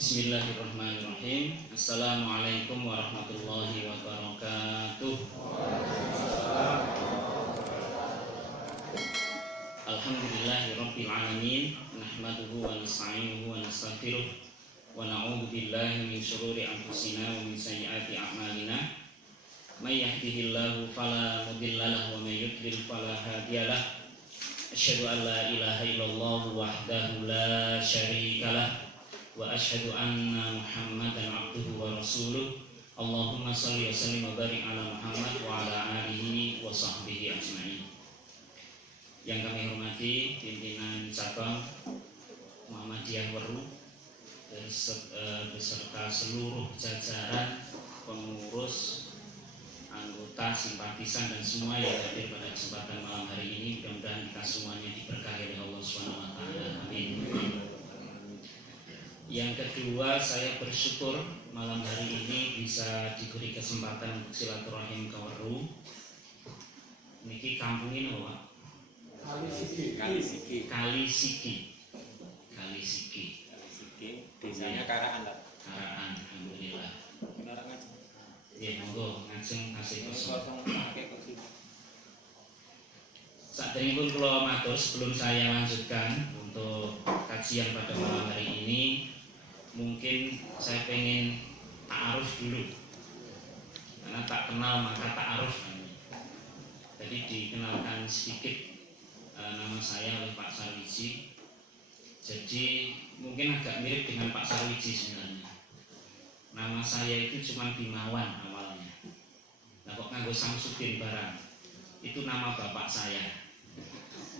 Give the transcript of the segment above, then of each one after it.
Bismillahirrahmanirrahim. Assalamualaikum warahmatullahi wabarakatuh. Alhamdulillahirabbil alamin. Nahmaduhu wa nasta'inuhu wa nastaghfiruh wa na'udzu billahi min shururi anfusina wa min sayyiati a'malina. May yahdihillahu fala mudilla lahu wa may yudlil fala hadiyalah. Asyhadu an la ilaha illallah wahdahu la syarika lah wa asyhadu anna Muhammadan abduhu wa rasuluh. Allahumma shalli wa sallim wa barik ala Muhammad wa ala alihi wa sahbihi ajmain. Yang kami hormati pimpinan cabang Muhammadiyah Weru beserta seluruh jajaran pengurus, anggota, simpatisan dan semua yang hadir pada kesempatan malam hari ini. Mudah-mudahan kita semuanya diberkahi oleh Allah Subhanahu wa taala. Amin. Yang kedua, saya bersyukur malam hari ini bisa diberi kesempatan untuk silaturahim ke Weru. Niki kampung ini apa? Kali Sigi. Desanya Karaan. Karaan, alhamdulillah. Ya, monggo ngajeng kasih kosong. Saderengipun kula matur sebelum saya lanjutkan untuk kajian pada malam hari ini, mungkin saya pengen ta'aruf dulu. Karena tak kenal maka ta'aruf. Jadi dikenalkan sedikit nama saya oleh Pak Sarwiji. Jadi mungkin agak mirip dengan Pak Sarwiji sebenarnya. Nama saya itu cuma Bimawan awalnya. Nah kok nganggo Samsudin barang. Itu nama bapak saya.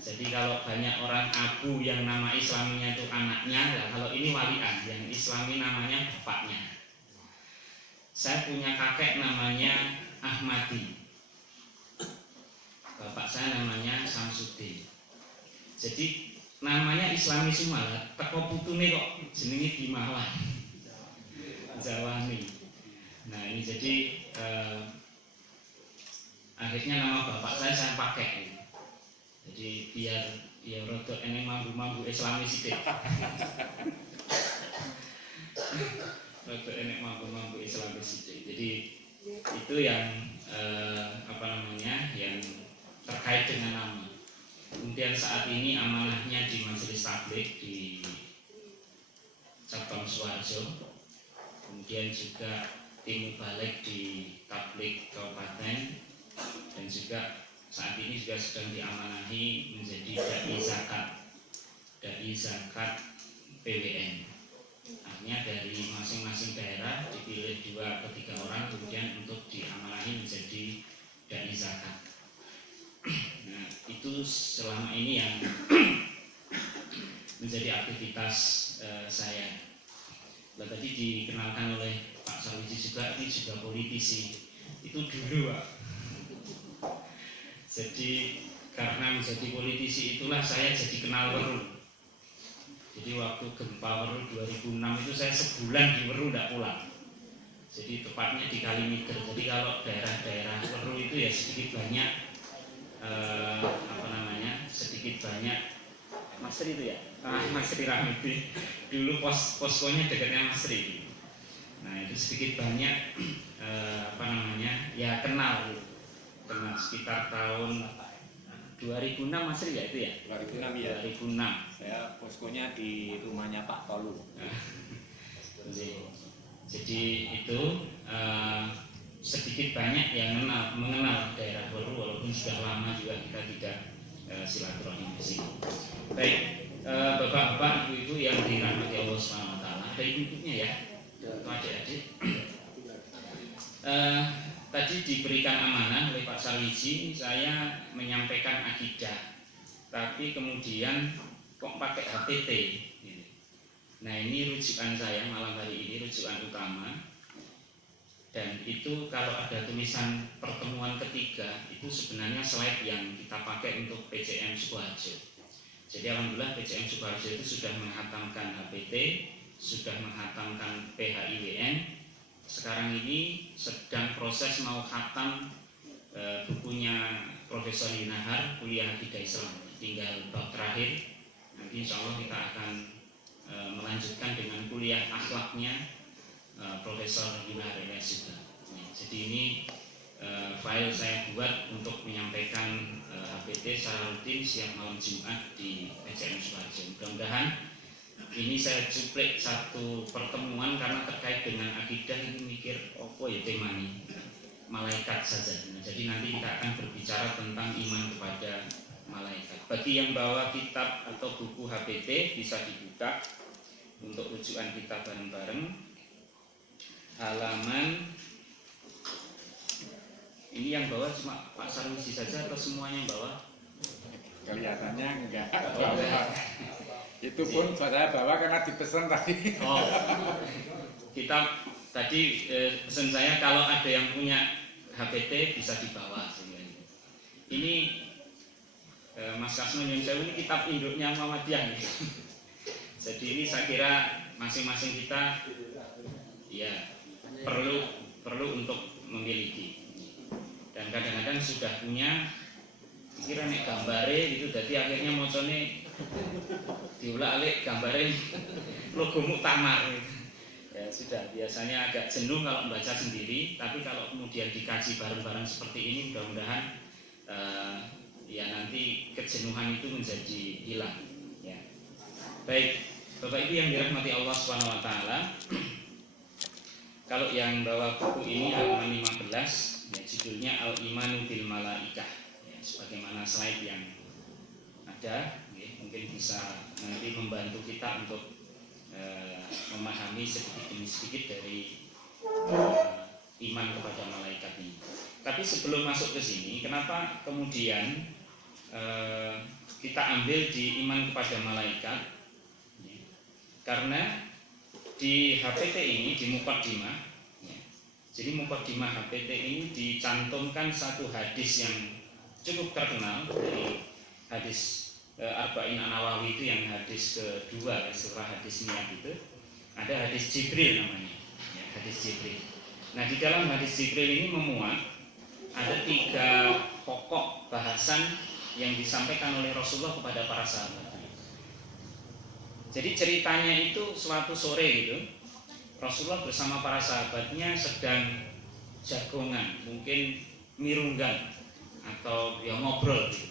Jadi kalau banyak orang Abu yang nama Islaminya itu anaknya, ya kalau ini walian, yang Islami namanya bapaknya. Saya punya kakek namanya Ahmadi. Bapak saya namanya Samsudin. Jadi namanya Islami semua lah. Teko putune kok jenenge Bimawan. Jawani. Nah ini jadi akhirnya nama bapak saya pakai. Jadi biar ya rodok eneng mambu-mambu Islami sithik. Rodok enek mambu-mambu Islami sithik. Jadi itu yang yang terkait dengan nama. Kemudian saat ini amanahnya di Majelis Tabligh di cabang Suharjo. Kemudian juga tim balik di Tabligh Kabupaten, dan juga saat ini juga sedang diamanahi menjadi dai zakat PWN. Artinya dari masing-masing daerah dipilih 2 atau 3 orang kemudian untuk diamanahi menjadi dai zakat. Nah, itu selama ini yang menjadi aktivitas saya. Nah, tadi dikenalkan oleh Pak Sarwiji juga, ini juga politisi. Itu dulu, Pak. Jadi karena menjadi politisi itulah saya jadi kenal Weru. Jadi waktu gempa Weru 2006 itu saya sebulan di Weru tidak pulang. Jadi tepatnya di Kalimiter. Jadi kalau daerah-daerah Weru itu ya sedikit banyak sedikit banyak Mas Ri itu ya. Mas Ri Rahmadi. Dulu poskonya dekatnya Mas Ri. Nah itu sedikit banyak ya kenal sekitar tahun 2006 Mas Ri ya itu ya? 2006 ya. 2006. Saya poskonya di rumahnya Pak Tolu. Jadi itu sedikit banyak yang mengenal daerah Weru, walaupun sudah lama juga kita tidak silaturahim di sini. Baik, bapak-bapak, ibu-ibu yang dirahmati Allah SWT, ada ibu-ibunya ya, atau adik-adik. Tadi diberikan amanah oleh Pak Sarwiji, saya menyampaikan akidah, tapi kemudian kok pakai HTT. Nah ini rujukan saya malam hari ini, rujukan utama. Dan itu kalau ada tulisan pertemuan ketiga, itu sebenarnya slide yang kita pakai untuk PCM Sukoharjo. Jadi alhamdulillah PCM Sukoharjo itu sudah menghatamkan HPT, sudah menghatamkan PHIWN. Sekarang ini sedang proses mau khatam bukunya Profesor Yunahar, Kuliah Akidah Islam. Tinggal bab terakhir. Nanti insya Allah kita akan melanjutkan dengan kuliah kuliah akhlaknya Profesor Yunarela juga. Jadi ini file saya buat untuk menyampaikan HPT secara rutin setiap malam Jumat di PCM Suharjo. Mudah-mudahan ini saya cuplik satu pertemuan karena terkait dengan akidah. Ini mikir ya temanya malaikat saja. Jadi nanti kita akan berbicara tentang iman kepada malaikat. Bagi yang bawa kitab atau buku HPT bisa dibuka untuk rujukan kita bareng-bareng. Halaman ini yang bawa cuma Pak Sarwisi saja atau semuanya yang bawa? Kelihatannya enggak bawa. Itu pun saya bawa karena dipesan tadi. Oh, kita tadi pesan saya kalau ada yang punya HPT bisa dibawa. Ini Mas Kasno yang saya ini kitab induknya Muhammadiyah. Jadi ini saya kira masing-masing kita ya perlu untuk memiliki. Dan kadang-kadang sudah punya kira nek gambare gitu, jadi akhirnya mocone diulak-alik gambare logo Muktamar. Ya sudah, biasanya agak jenuh kalau membaca sendiri, tapi kalau kemudian dikaji bareng-bareng seperti ini, mudah-mudahan ya nanti kejenuhan itu menjadi hilang. Ya. Baik, Bapak Ibu yang dirahmati Allah Subhanahu Wa Taala. Kalau yang bawa buku ini halaman 15, ya, judulnya Al-Imanu bil Malaikah, ya, sebagaimana slide yang ada, ya, mungkin bisa nanti membantu kita untuk memahami sedikit demi sedikit dari iman kepada malaikat ini. Tapi sebelum masuk ke sini, kenapa kemudian kita ambil di iman kepada malaikat? Ya, karena di HPT ini, di Muqaddimah, ya, jadi Muqaddimah HPT ini dicantumkan satu hadis yang cukup terkenal dari hadis Arba'in An-Nawawi itu, yang hadis kedua setelah hadis niat itu. Ada hadis Jibril namanya, ya, hadis Jibril. Nah, di dalam hadis Jibril ini memuat ada 3 pokok bahasan yang disampaikan oleh Rasulullah kepada para sahabat. Jadi ceritanya itu suatu sore gitu, Rasulullah bersama para sahabatnya sedang jagongan, mungkin mirunggan atau ya ngobrol gitu.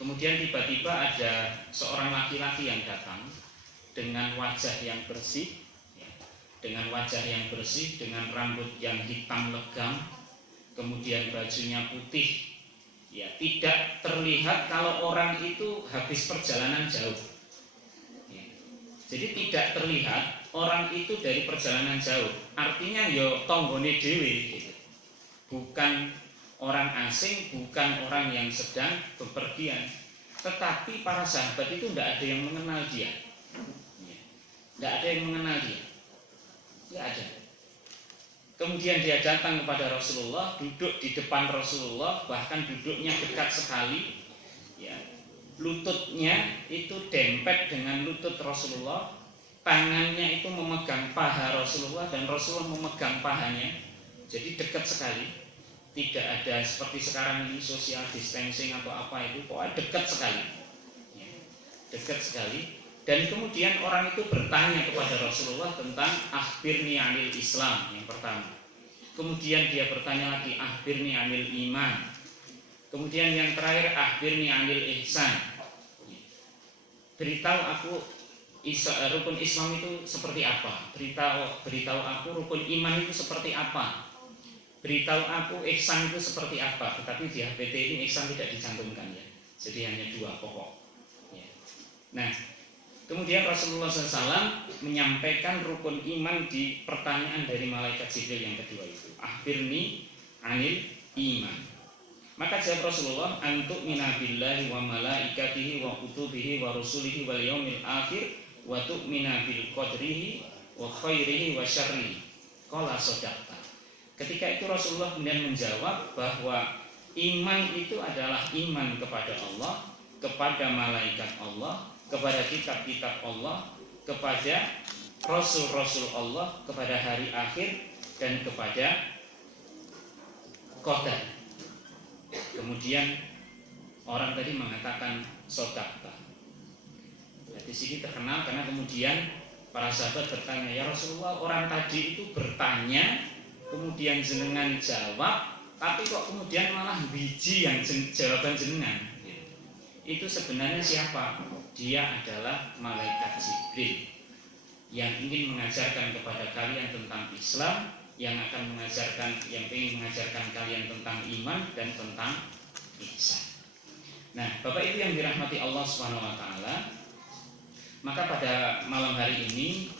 Kemudian tiba-tiba ada seorang laki-laki yang datang dengan wajah yang bersih, ya, dengan rambut yang hitam legam, kemudian bajunya putih, ya, tidak terlihat kalau orang itu habis perjalanan jauh. Jadi tidak terlihat orang itu dari perjalanan jauh. Artinya yo tonggone dhewe gitu. Bukan orang asing, bukan orang yang sedang bepergian. Tetapi para sahabat itu tidak ada yang mengenal dia. Tidak ada yang mengenal dia. Tidak ada. Kemudian dia datang kepada Rasulullah, duduk di depan Rasulullah, bahkan duduknya dekat sekali. Ya. Lututnya itu dempet dengan lutut Rasulullah, tangannya itu memegang paha Rasulullah dan Rasulullah memegang pahanya. Jadi dekat sekali, tidak ada seperti sekarang ini social distancing atau apa itu, pokoknya dekat sekali, ya, dekat sekali. Dan kemudian orang itu bertanya kepada Rasulullah tentang akhbirni anil Islam yang pertama. Kemudian dia bertanya lagi akhbirni anil iman. Kemudian yang terakhir akhbirni anil ihsan. Beritahu aku rukun Islam itu seperti apa. Beritahu aku rukun iman itu seperti apa. Beritahu aku ihsan itu seperti apa. Tetapi di HPT ini ihsan tidak dicantumkan, ya. Jadi hanya 2 pokok, ya. Nah, kemudian Rasulullah SAW menyampaikan rukun iman di pertanyaan dari malaikat Jibril yang kedua itu. Akhbirni anil iman. Maka jawab Rasulullah, antuk minabillahi wa malaikatihi wa kutubihi wa rusulihi wal yaumil akhir wa tu'mina bil qadrihi wa khairihi wa syarrihi. Qala shadaqta. Ketika itu Rasulullah kemudian menjawab bahwa iman itu adalah iman kepada Allah, kepada malaikat Allah, kepada kitab-kitab Allah, kepada rasul-rasul Allah, kepada hari akhir, dan kepada qadar. Kemudian orang tadi mengatakan sodakta. Di sini terkenal karena kemudian Para sahabat bertanya, ya Rasulullah, orang tadi itu bertanya, kemudian jenengan jawab, tapi kok kemudian malah biji yang jawaban jenengan. Itu sebenarnya siapa? Dia adalah malaikat Jibril yang ingin mengajarkan kepada kalian tentang Islam, yang ingin mengajarkan kalian tentang iman dan tentang ihsan. Nah, Bapak Ibu yang dirahmati Allah Subhanahu wa taala, maka pada malam hari ini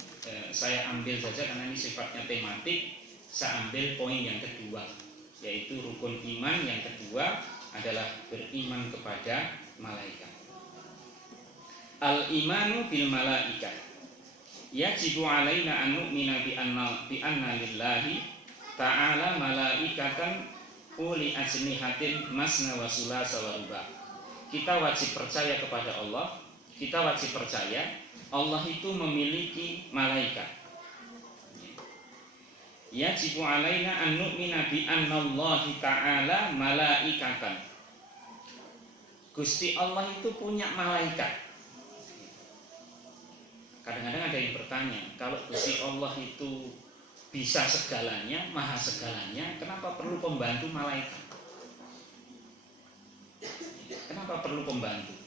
saya ambil saja karena ini sifatnya tematik, saya ambil poin yang kedua, yaitu rukun iman yang kedua adalah beriman kepada malaikat. Al-imanu bil malaikat. Yajibu alaina an nu'mina bi anna lillahi ta'ala malaikatan uli ajnihatin masna wa sulasa wa ruba'. Kita wajib percaya kepada Allah, kita wajib percaya Allah itu memiliki malaikat. Yajibu alaina an nu'mina bi anna Allahi ta'ala malaikatan. Gusti Allah itu punya malaikat. Kadang-kadang ada yang bertanya, kalau Gusti Allah itu bisa segalanya, maha segalanya, kenapa perlu pembantu malaikat? Kenapa perlu pembantu?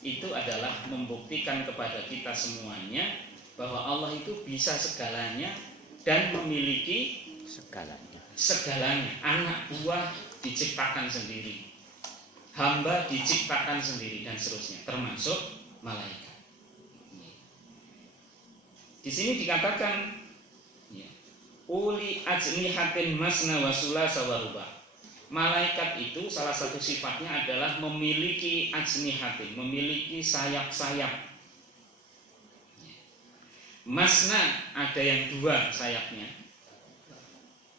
Itu adalah membuktikan kepada kita semuanya bahwa Allah itu bisa segalanya dan memiliki segalanya. Anak buah diciptakan sendiri, hamba diciptakan sendiri, dan seterusnya, termasuk malaikat. Di sini dikatakan uli ajnihatin masna wa sulasa wa ruba'. Malaikat itu salah satu sifatnya adalah memiliki ajnihatin, memiliki sayap-sayap. Masna ada yang 2 sayapnya,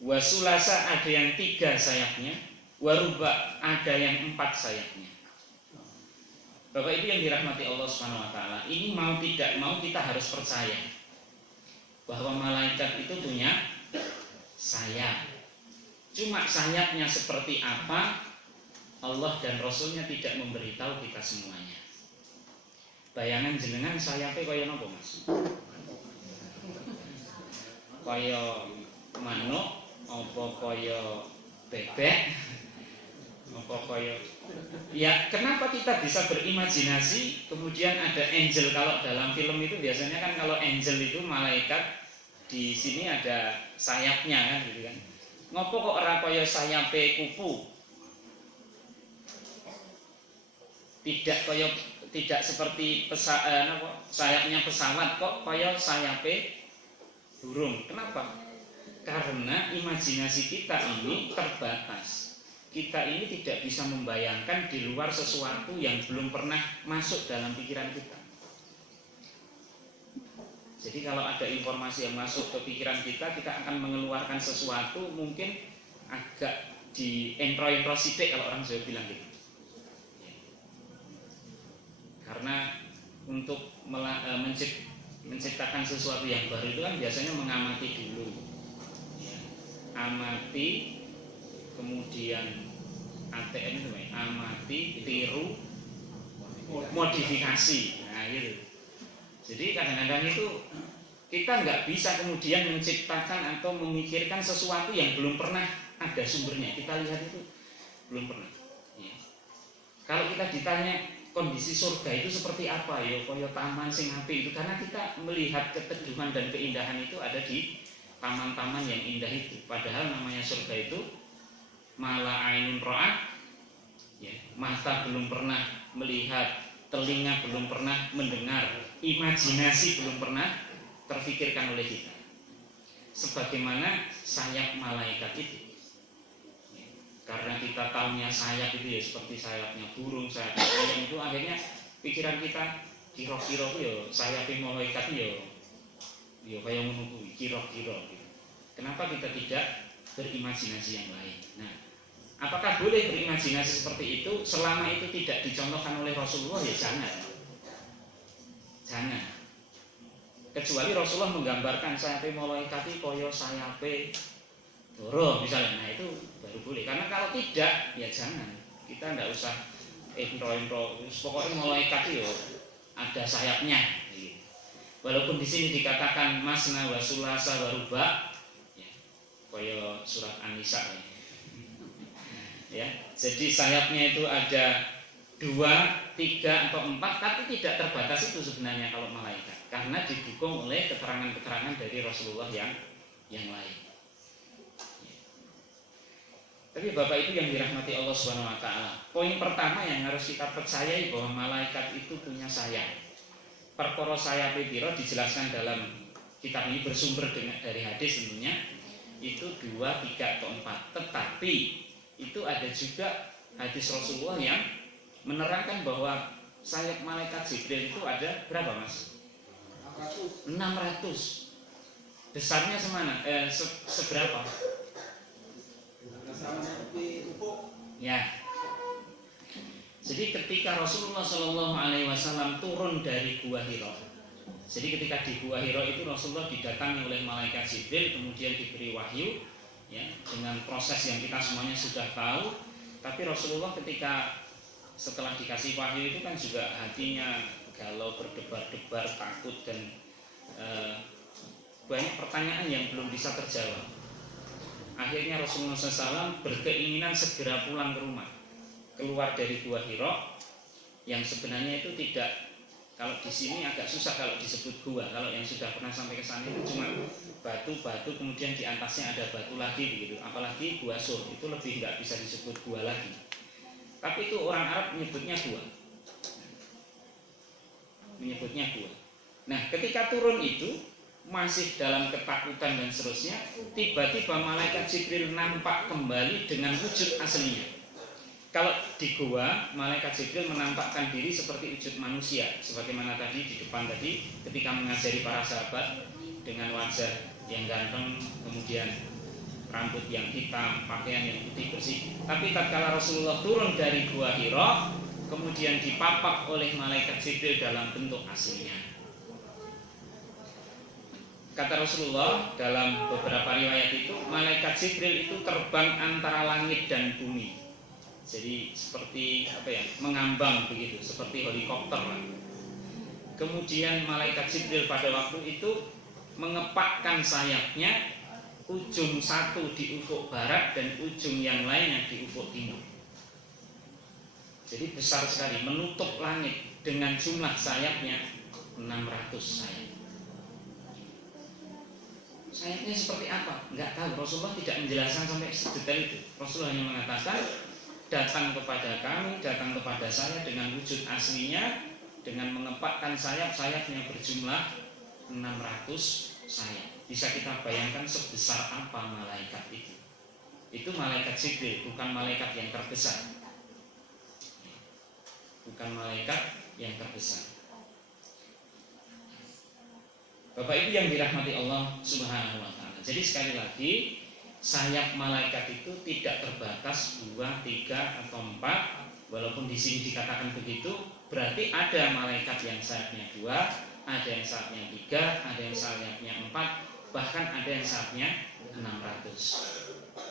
wa sulasa ada yang 3 sayapnya, wa ruba' ada yang 4 sayapnya. Bapak Ibu yang dirahmati Allah Subhanahu wa taala, ini mau tidak mau kita harus percaya bahwa malaikat itu punya sayap. Cuma sayapnya seperti apa, Allah dan Rasulnya tidak memberitahu kita semuanya. Bayangan jenengan sayapnya kaya napa, Mas? Kaya manuk, apa kaya bebek, apa kaya... Ya, kenapa kita bisa berimajinasi? Kemudian ada angel. Kalau dalam film itu biasanya kan kalau angel itu malaikat, di sini ada sayapnya kan, gitu kan. Ngopo kok ora kaya sayape kupu? Tidak seperti sayapnya pesawat, kok kaya sayape burung. Kenapa? Karena imajinasi kita ini terbatas. Kita ini tidak bisa membayangkan di luar sesuatu yang belum pernah masuk dalam pikiran kita. Jadi kalau ada informasi yang masuk ke pikiran kita, kita akan mengeluarkan sesuatu mungkin agak di entro-entro sidik kalau orang Jawa bilang gitu. Karena untuk menciptakan sesuatu yang baru itu kan biasanya mengamati dulu, amati, kemudian ATM itu amati, tiru, modifikasi. Nah gitu. Jadi kadang-kadang itu kita nggak bisa kemudian menciptakan atau memikirkan sesuatu yang belum pernah ada sumbernya. Kita lihat itu belum pernah. Ya. Kalau kita ditanya kondisi surga itu seperti apa, ya kaya taman sing apik itu, karena kita melihat keteduhan dan keindahan itu ada di taman-taman yang indah itu. Padahal namanya surga itu mala ainun ra'at, ya, mata belum pernah melihat, telinga belum pernah mendengar, imajinasi belum pernah terfikirkan oleh kita. Sebagaimana sayap malaikat itu. Karena kita tahunya sayap itu ya seperti sayapnya burung, sayapnya ayam, itu akhirnya pikiran kita kira-kira itu ya sayapnya malaikat ya kayak menunggu kira-kira gitu. Kenapa kita tidak berimajinasi yang lain? Nah, apakah boleh berimajinasi seperti itu selama itu tidak dicontohkan oleh Rasulullah? Ya jangan. Jangan. Kecuali Rasulullah menggambarkan sayapnya malaikat itu kaya sayapnya burung misalnya, nah itu baru boleh. Karena kalau tidak, ya jangan. Kita tidak usah intro pokoknya malaikat itu ada sayapnya gitu. Walaupun di sini dikatakan masna wa sulasa wa ruba, ya, kaya surat An-Nisa ya. Jadi sayapnya itu ada 2, 3 atau 4, tapi tidak terbatas itu sebenarnya kalau malaikat, karena didukung oleh keterangan-keterangan dari Rasulullah yang lain. Tapi Bapak Ibu yang dirahmati Allah Subhanahu wa taala, poin pertama yang harus kita percayai bahwa malaikat itu punya sayap. Perkara sayap piro dijelaskan dalam kitab ini bersumber dari hadis tentunya, itu 2, 3 atau 4. Tetapi itu ada juga hadis Rasulullah yang menerangkan bahwa sayap malaikat Jibril itu ada berapa, Mas? 600. Besarnya seberapa? Ya. Jadi ketika Rasulullah Shallallahu Alaihi Wasallam turun dari Gua Hiro, jadi ketika di Gua Hiro itu Rasulullah didatangi oleh malaikat Jibril, kemudian diberi wahyu, ya, dengan proses yang kita semuanya sudah tahu. Tapi Rasulullah ketika setelah dikasih wahyu itu kan juga hatinya galau, berdebar-debar, takut, dan banyak pertanyaan yang belum bisa terjawab. Akhirnya Rasulullah SAW berkeinginan segera pulang ke rumah, keluar dari Gua Hiro, yang sebenarnya itu tidak, kalau di sini agak susah kalau disebut gua. Kalau yang sudah pernah sampai ke sana itu cuma batu-batu, kemudian di atasnya ada batu lagi begitu. Apalagi Gua Sur itu lebih nggak bisa disebut gua lagi. Tapi itu orang Arab menyebutnya gua. Nah, ketika turun itu masih dalam ketakutan dan seterusnya, tiba-tiba malaikat Jibril nampak kembali dengan wujud aslinya. Kalau di gua, malaikat Jibril menampakkan diri seperti wujud manusia, sebagaimana tadi di depan tadi ketika mengajari para sahabat dengan wajah yang ganteng, kemudian rambut yang hitam, pakaian yang putih bersih. Tapi tatkala Rasulullah turun dari Gua Hiro, kemudian dipapak oleh malaikat Jibril dalam bentuk aslinya. Kata Rasulullah dalam beberapa riwayat itu, malaikat Jibril itu terbang antara langit dan bumi. Jadi seperti mengambang begitu, seperti helikopter lah. Kemudian malaikat Jibril pada waktu itu mengepakkan sayapnya, ujung satu di ufuk barat dan ujung yang lainnya di ufuk timur. Jadi besar sekali, menutup langit dengan jumlah sayapnya 600 sayap. Sayapnya seperti apa? Enggak tahu. Rasulullah tidak menjelaskan sampai sedetail itu. Rasulullah hanya mengatakan, datang kepada kami, datang kepada saya dengan wujud aslinya, dengan mengepakkan sayap-sayapnya berjumlah 600 sayap. Bisa kita bayangkan sebesar apa malaikat itu. Itu malaikat Jibril, bukan malaikat yang terbesar. Bukan malaikat yang terbesar. Bapak Ibu yang dirahmati Allah Subhanahu wa taala. Jadi sekali lagi, sayap malaikat itu tidak terbatas 2, 3 atau 4. Walaupun di sini dikatakan begitu, berarti ada malaikat yang sayapnya 2, ada yang sayapnya 3, ada yang sayapnya 4, bahkan ada yang sayapnya 600.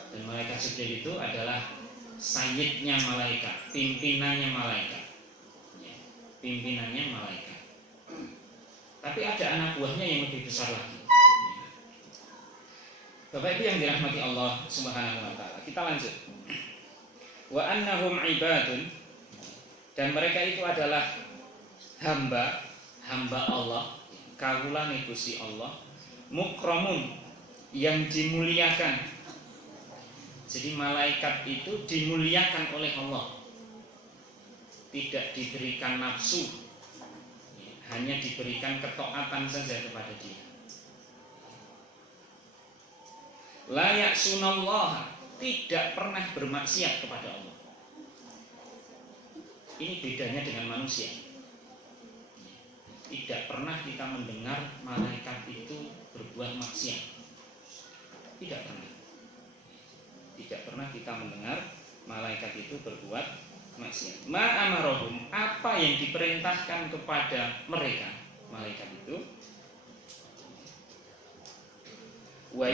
Dan malaikat Jibril itu adalah sayyidnya malaikat, pimpinannya malaikat. Pimpinannya malaikat. Tapi ada anak buahnya yang lebih besar lagi. Bapak Ibu yang dirahmati Allah Subhanahu wa taala. Kita lanjut. Wa annahum ibadun, dan mereka itu adalah hamba Allah, kawulane Gusti Allah, mukramun, yang dimuliakan. Jadi malaikat itu dimuliakan oleh Allah. Tidak diberikan nafsu, hanya diberikan ketaatan saja kepada Dia. La ya'sunallah, tidak pernah bermaksiat kepada Allah. Ini bedanya dengan manusia. Tidak pernah kita mendengar malaikat itu berbuat maksiat. Tidak pernah. Tidak pernah kita mendengar malaikat itu berbuat maksiat. Ma amarahum, apa yang diperintahkan kepada mereka malaikat itu, wa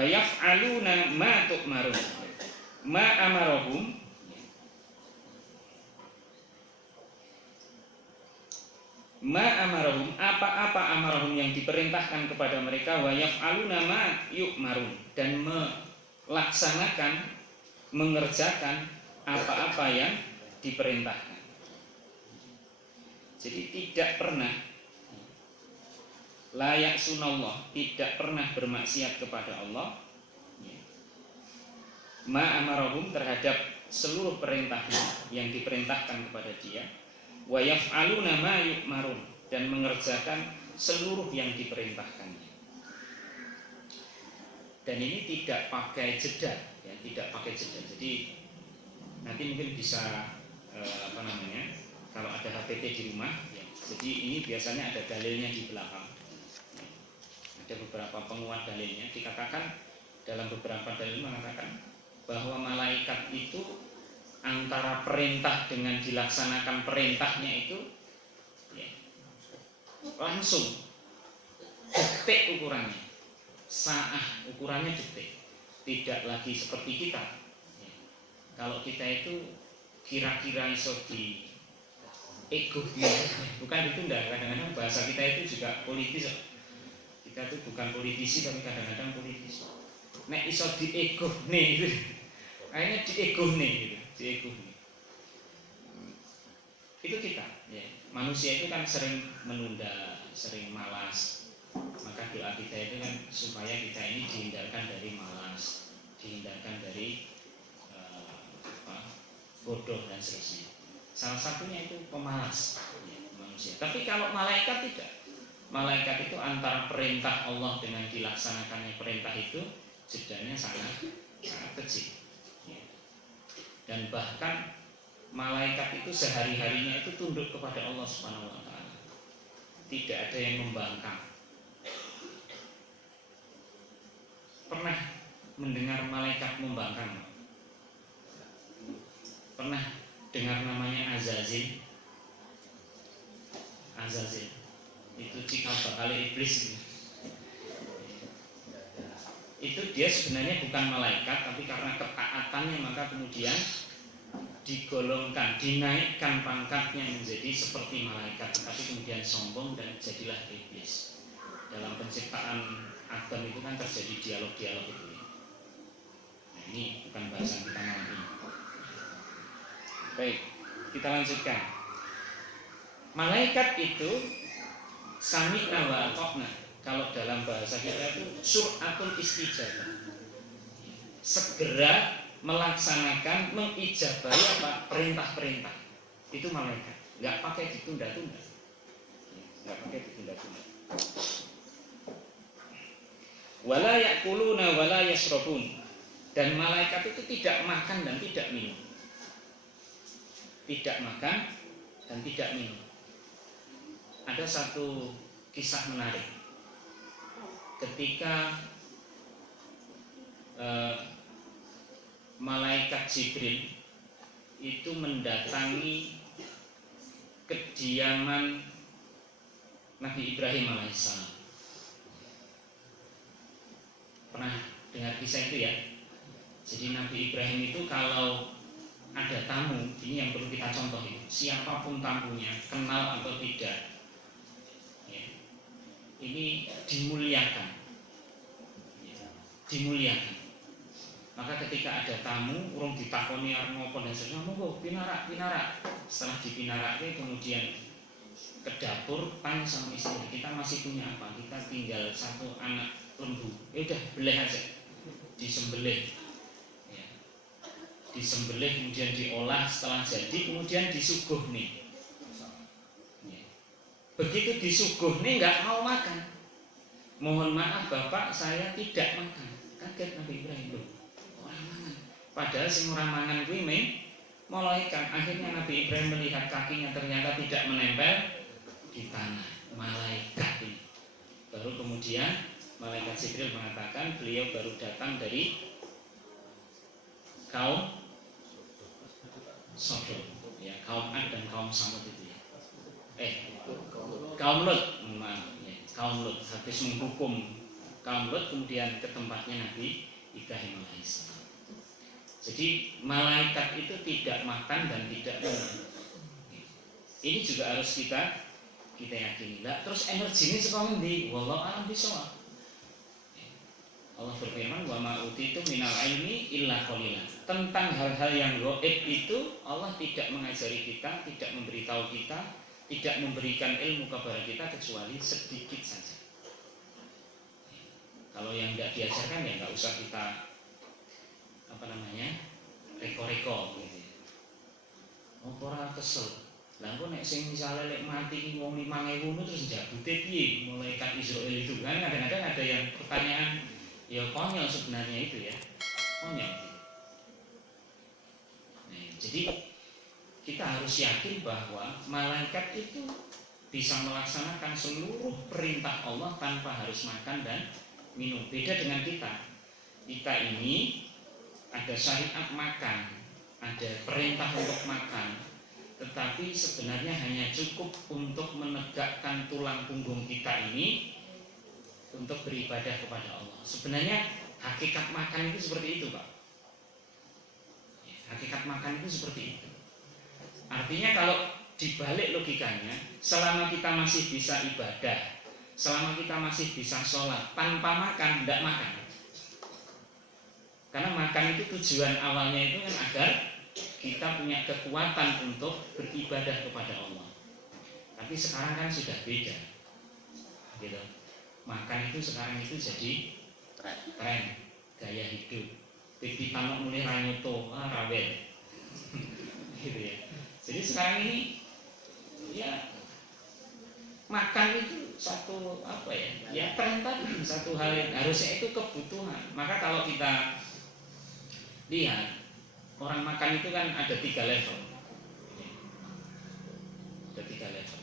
yaf'aluna ma tu'marun. Ma amarahum, ma amarahum, apa-apa amarahum yang diperintahkan kepada mereka, wa yaf'aluna ma yu'marun, dan melaksanakan, mengerjakan apa-apa yang diperintahkan. Jadi tidak pernah layak sunallah, tidak pernah bermaksiat kepada Allah, ma amarahum, terhadap seluruh perintahnya yang diperintahkan kepada dia, wa yaf'aluna ma yu'marun, dan mengerjakan seluruh yang diperintahkannya. Dan ini tidak pakai jeda, ya, tidak pakai jeda. Jadi nanti mungkin bisa kalau ada HPT di rumah, ya, jadi ini biasanya ada dalilnya di belakang. Ya, ada beberapa penguat dalilnya. Dikatakan dalam beberapa dalil mengatakan bahwa malaikat itu antara perintah dengan dilaksanakan perintahnya itu, ya, langsung detik ukurannya, saah ukurannya detik, tidak lagi seperti kita. Ya. Kalau kita itu kira-kira iso di ego, bukan ditunda. Kadang-kadang bahasa kita itu juga politis. Kita itu bukan politisi tapi kadang-kadang politis. Nek iso di ego nih itu, akhirnya di ego nih gitu. Itu kita, ya. Manusia itu kan sering menunda, sering malas. Maka doa kita itu kan supaya kita ini dihindarkan dari malas, dihindarkan dari bodoh dan seterusnya. Salah satunya itu pemalas, ya, manusia. Tapi kalau malaikat tidak. Malaikat itu antara perintah Allah dengan dilaksanakannya perintah itu jedanya sangat kecil. Ya. Dan bahkan malaikat itu sehari-harinya itu tunduk kepada Allah Subhanahu wa taala. Tidak ada yang membangkang. Pernah mendengar malaikat membangkang? Pernah dengar namanya Azazil? Azazil itu cikal bakal iblis. Itu dia sebenarnya bukan malaikat, tapi karena ketaatannya maka kemudian digolongkan, dinaikkan pangkatnya menjadi seperti malaikat, tapi kemudian sombong dan jadilah iblis. Dalam penciptaan Adam itu kan terjadi dialog-dialog itu. Nah, ini bukan bahasan kita malam ini. Baik, kita lanjutkan. Malaikat itu sami'na wa ata'na. Kalau dalam bahasa kita itu suratul istijabah. Segera melaksanakan, mengijabahi apa? Perintah-perintah. Itu malaikat. Enggak pakai ditunda-tunda. Enggak pakai ditunda-tunda. Wala ya'kuluna wala yashrabun. Dan malaikat itu tidak makan dan tidak minum. Tidak makan dan tidak minum. Ada satu kisah menarik. Ketika malaikat Jibril itu mendatangi kediaman Nabi Ibrahim alaihissalam. Pernah dengar kisah itu ya? Jadi Nabi Ibrahim itu kalau ada tamu, ini yang perlu kita contoh itu. Siapapun tamunya, kenal atau tidak, ya, ini dimuliakan, ya, dimuliakan. Maka ketika ada tamu, urung ditakoni arep ngopo dan sebagainya, monggo pinarak. Setelah dipinaraknya kemudian ke dapur, tanya sama istri, kita masih punya apa? Kita tinggal satu anak lembu. Ya udah, beleh aja, disembelih. Ya. Disembelih kemudian diolah, setelah jadi kemudian disuguh nih. Ya. Begitu disuguh nih nggak mau makan. Mohon maaf Bapak, saya tidak makan. Kaget Nabi Ibrahim loh. Padahal sing ora mangan kuwi malaikat. Akhirnya Nabi Ibrahim melihat kakinya ternyata tidak menempel di tanah. Malaikat ini. Baru kemudian malaikat Jibril mengatakan beliau baru datang dari kaum Sodom, ya, kaum Ad dan kaum Samud itu ya. Kaum Lut, maaf, ya, kaum Lut habis menghukum kaum Lut kemudian ke tempatnya Nabi Ibrahim alaihissalam. Jadi malaikat itu tidak makan dan tidak minum. Ini juga harus kita kita yakini. Lah terus energinya sekolah di wallahu a'lam bishawab. Allah berfirman wa ma utitu minal ilmi illa qalila. Tentang hal-hal yang gaib itu Allah tidak mengajari kita, tidak memberitahu kita, tidak memberikan ilmu kepada kita kecuali sedikit saja. Kalau yang tidak diajarkan ya nggak usah kita reko-reko gitu. Oh ora kesel. Lah kok nek sing misale lek mati wong 5.000 terus njabute piye malaikat Israil itu kan kadang-kadang ada yang pertanyaan ya konyol sebenarnya itu ya. Konyol. Nah, jadi kita harus yakin bahwa malaikat itu bisa melaksanakan seluruh perintah Allah tanpa harus makan dan minum. Beda dengan kita. Kita ini ada syariat makan, ada perintah untuk makan, tetapi sebenarnya hanya cukup untuk menegakkan tulang punggung kita ini untuk beribadah kepada Allah. Sebenarnya hakikat makan itu seperti itu, Pak. Hakikat makan itu seperti itu. Artinya kalau dibalik logikanya, selama kita masih bisa ibadah, selama kita masih bisa sholat tanpa makan, tidak makan. Karena makan itu tujuan awalnya itu kan agar kita punya kekuatan untuk beribadah kepada Allah. Tapi sekarang kan sudah beda, gitu. Makan itu sekarang itu jadi tren, gaya hidup. Pipi tanok mulai ranyuto, rawel, gitu ya. Jadi sekarang ini ya makan itu satu tren tadi, satu hal yang harusnya itu kebutuhan. Maka kalau kita lihat orang makan itu kan ada 3 level. Ada 3 level.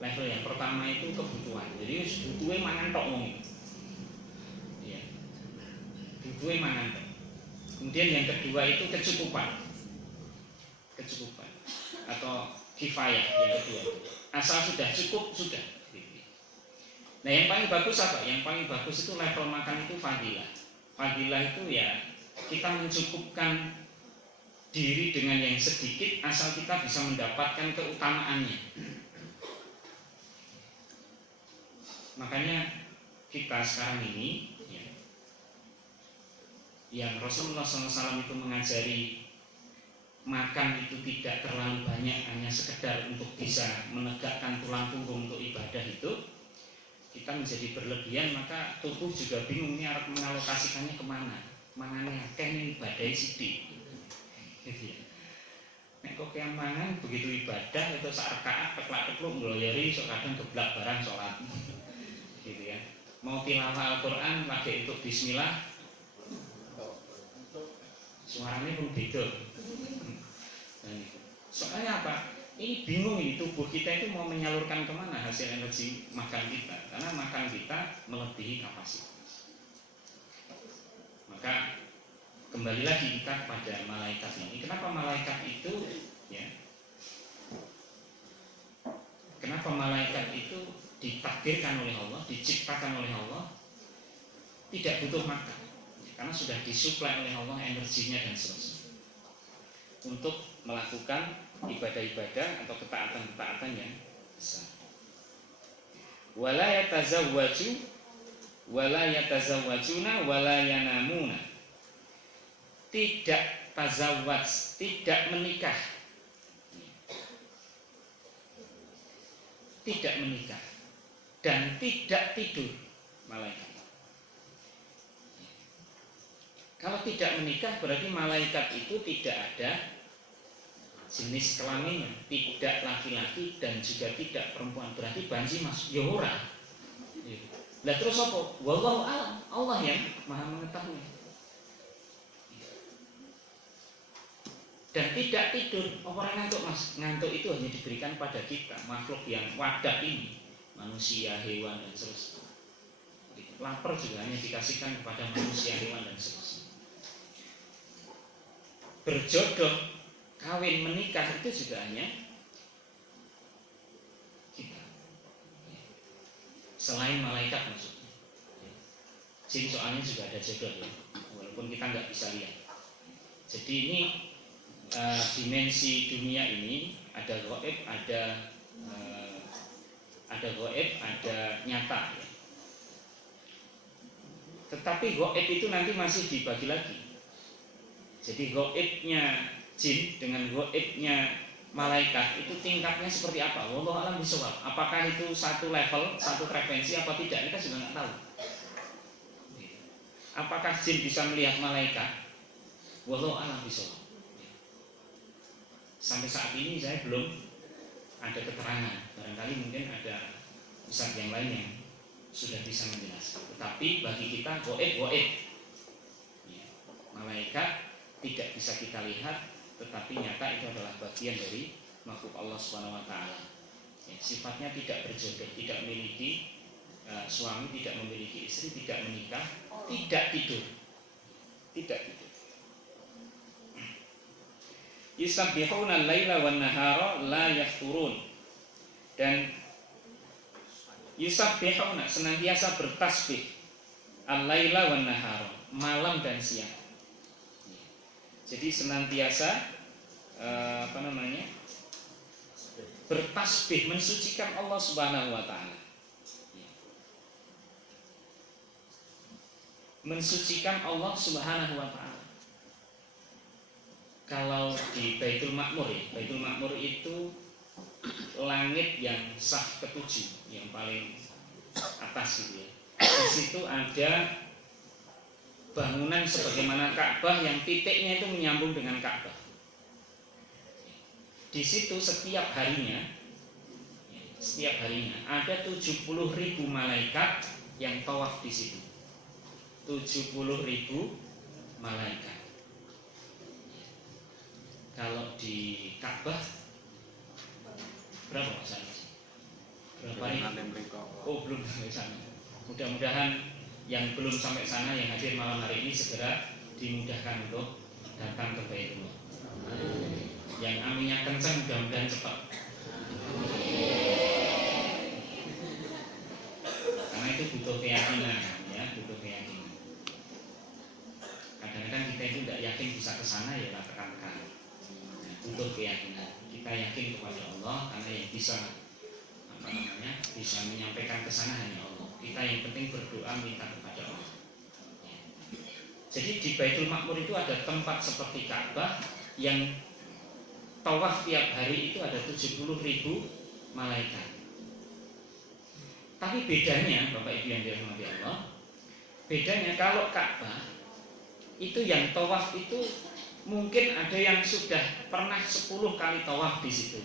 Level yang pertama itu kebutuhan. Jadi butuhnya mangan tok wong. Iya. Butuhnya mangan tok. Kemudian yang kedua itu kecukupan. Kecukupan atau kifayah yang kedua. Asal sudah cukup sudah. Nah, yang paling bagus apa? Yang paling bagus itu level makan itu fadilah. Fadilah itu ya kita mencukupkan diri dengan yang sedikit asal kita bisa mendapatkan keutamaannya. Makanya kita sekarang ini ya, yang Rasulullah SAW itu mengajari makan itu tidak terlalu banyak, hanya sekedar untuk bisa menegakkan tulang punggung untuk ibadah itu, kita menjadi berlebihan, maka tubuh juga bingung ini harus mengalokasikannya kemana. Mangannya akeh ibadah sithik. Gitu ya. Nek kok yang mangan begitu ibadah itu sak rakaat teklak-tekluk ngloyori sok kadang geblak barang salat. Gitu ya. Mau tilawah Al-Qur'an pakai untuk bismillah. Suaranya pun beda. Soalnya apa? Ini bingung ini tubuh kita itu mau menyalurkan kemana hasil energi makan kita, karena makan kita melebihi kapasitas. Maka kembali lagi kita kepada malaikat ini. Kenapa malaikat itu ya? Kenapa malaikat itu ditakdirkan oleh Allah, diciptakan oleh Allah, tidak butuh makan, karena sudah disuplai oleh Allah energinya dan seterusnya untuk melakukan ibadah-ibadah atau ketaatan-ketaatan yang besar. Wala yatazawwajuna wala yanamuna. Tidak tazawwaj, tidak menikah. Tidak menikah dan tidak tidur malaikat. Kalau tidak menikah berarti malaikat itu tidak ada jenis kelaminnya, tidak laki-laki dan juga tidak perempuan. Berarti banji mas, ya ora. Lah terus apa? Wallahu a'lam. Allah yang Maha mengetahui. Dan tidak tidur. Orang ngantuk mas, ngantuk itu hanya diberikan pada kita, makhluk yang wadah ini, manusia, hewan dan seterusnya. Lapar juga hanya dikasihkan kepada manusia, hewan dan seterusnya. Berjodoh, kawin, menikah itu juga hanya kita. Selain malaikat maksudnya. Jin soalnya juga ada jodoh ya, walaupun kita nggak bisa lihat. Jadi ini dimensi dunia ini ada gaib, ada Ada gaib, ada nyata ya. Tetapi gaib itu nanti masih dibagi lagi. Jadi gaibnya jin dengan gaibnya malaikat itu tingkatnya seperti apa? Wallahu a'lam bishawab. Apakah itu satu level, satu frekuensi apa tidak? Kita juga nggak tahu. Apakah jin bisa melihat malaikat? Wallahu a'lam bishawab. Sampai saat ini saya belum ada keterangan. Barangkali mungkin ada ustadz yang lain yang sudah bisa menjelaskan. Tetapi bagi kita gaib. Ya. Malaikat tidak bisa kita lihat, tetapi nyata itu adalah bagian dari makhluk Allah Subhanahu wa taala. Ya, sifatnya tidak berjodoh, tidak memiliki suami, tidak memiliki istri, tidak menikah, tidak tidur. Tidak tidur. Yusabbihuna al-laila wan nahara la yafturun. Dan yusabbihuna senantiasa bertasbih al-laila wan nahara, malam dan siang. Jadi senantiasa bertasbih, mensucikan Allah Subhanahu wa taala. Mensucikan Allah Subhanahu wa taala. Kalau di Baitul Ma'mur ya, Baitul Ma'mur itu langit yang saf ketujuh, yang paling atas gitu ya. Di situ ada bangunan sebagaimana Ka'bah yang titiknya itu menyambung dengan Ka'bah. Di situ setiap harinya ada 70.000 malaikat yang tawaf di situ. 70.000 malaikat. Kalau di Ka'bah berapa Mas? Berapa ribu? Oh, belum sampai sana. Mudah-mudahan yang belum sampai sana yang hadir malam hari ini segera dimudahkan untuk datang ke Baitullah. Yang aminnya kencang mudah-mudahan cepat. Karena itu butuh keyakinan ya, butuh keyakinan. Kadang-kadang kita itu tidak yakin bisa ke sana ya tekan-tekan. Butuh keyakinan. Kita yakin kepada Allah karena yang bisa bisa menyampaikan ke sana hanya Allah. Kita yang penting berdoa minta kepada Allah. Jadi di Baitul Ma'mur itu ada tempat seperti Ka'bah yang tawaf tiap hari itu ada 70.000 malaikat. Tapi bedanya Bapak Ibu yang dirahmati Allah, bedanya kalau Ka'bah itu yang tawaf itu mungkin ada yang sudah pernah 10 kali tawaf di situ.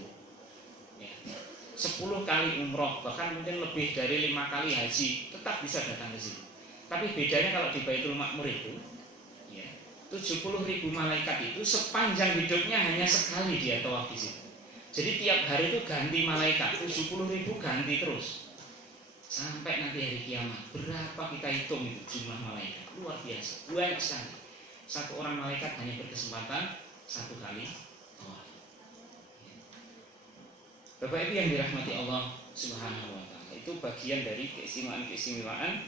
10 kali umroh, bahkan mungkin lebih dari 5 kali haji, tetap bisa datang ke sini. Tapi bedanya kalau di Baitul Ma'mur itu, ya, 70.000 malaikat itu sepanjang hidupnya hanya sekali dia tawaf di situ. Jadi tiap hari itu ganti malaikat, 70.000 ganti terus. Sampai nanti hari kiamat, berapa kita hitung itu jumlah malaikat? Luar biasa, banyak sekali. Satu orang malaikat hanya berkesempatan 1 kali tawaf. Bapak Ibu yang dirahmati Allah Subhanahu wa taala, itu bagian dari keistimewaan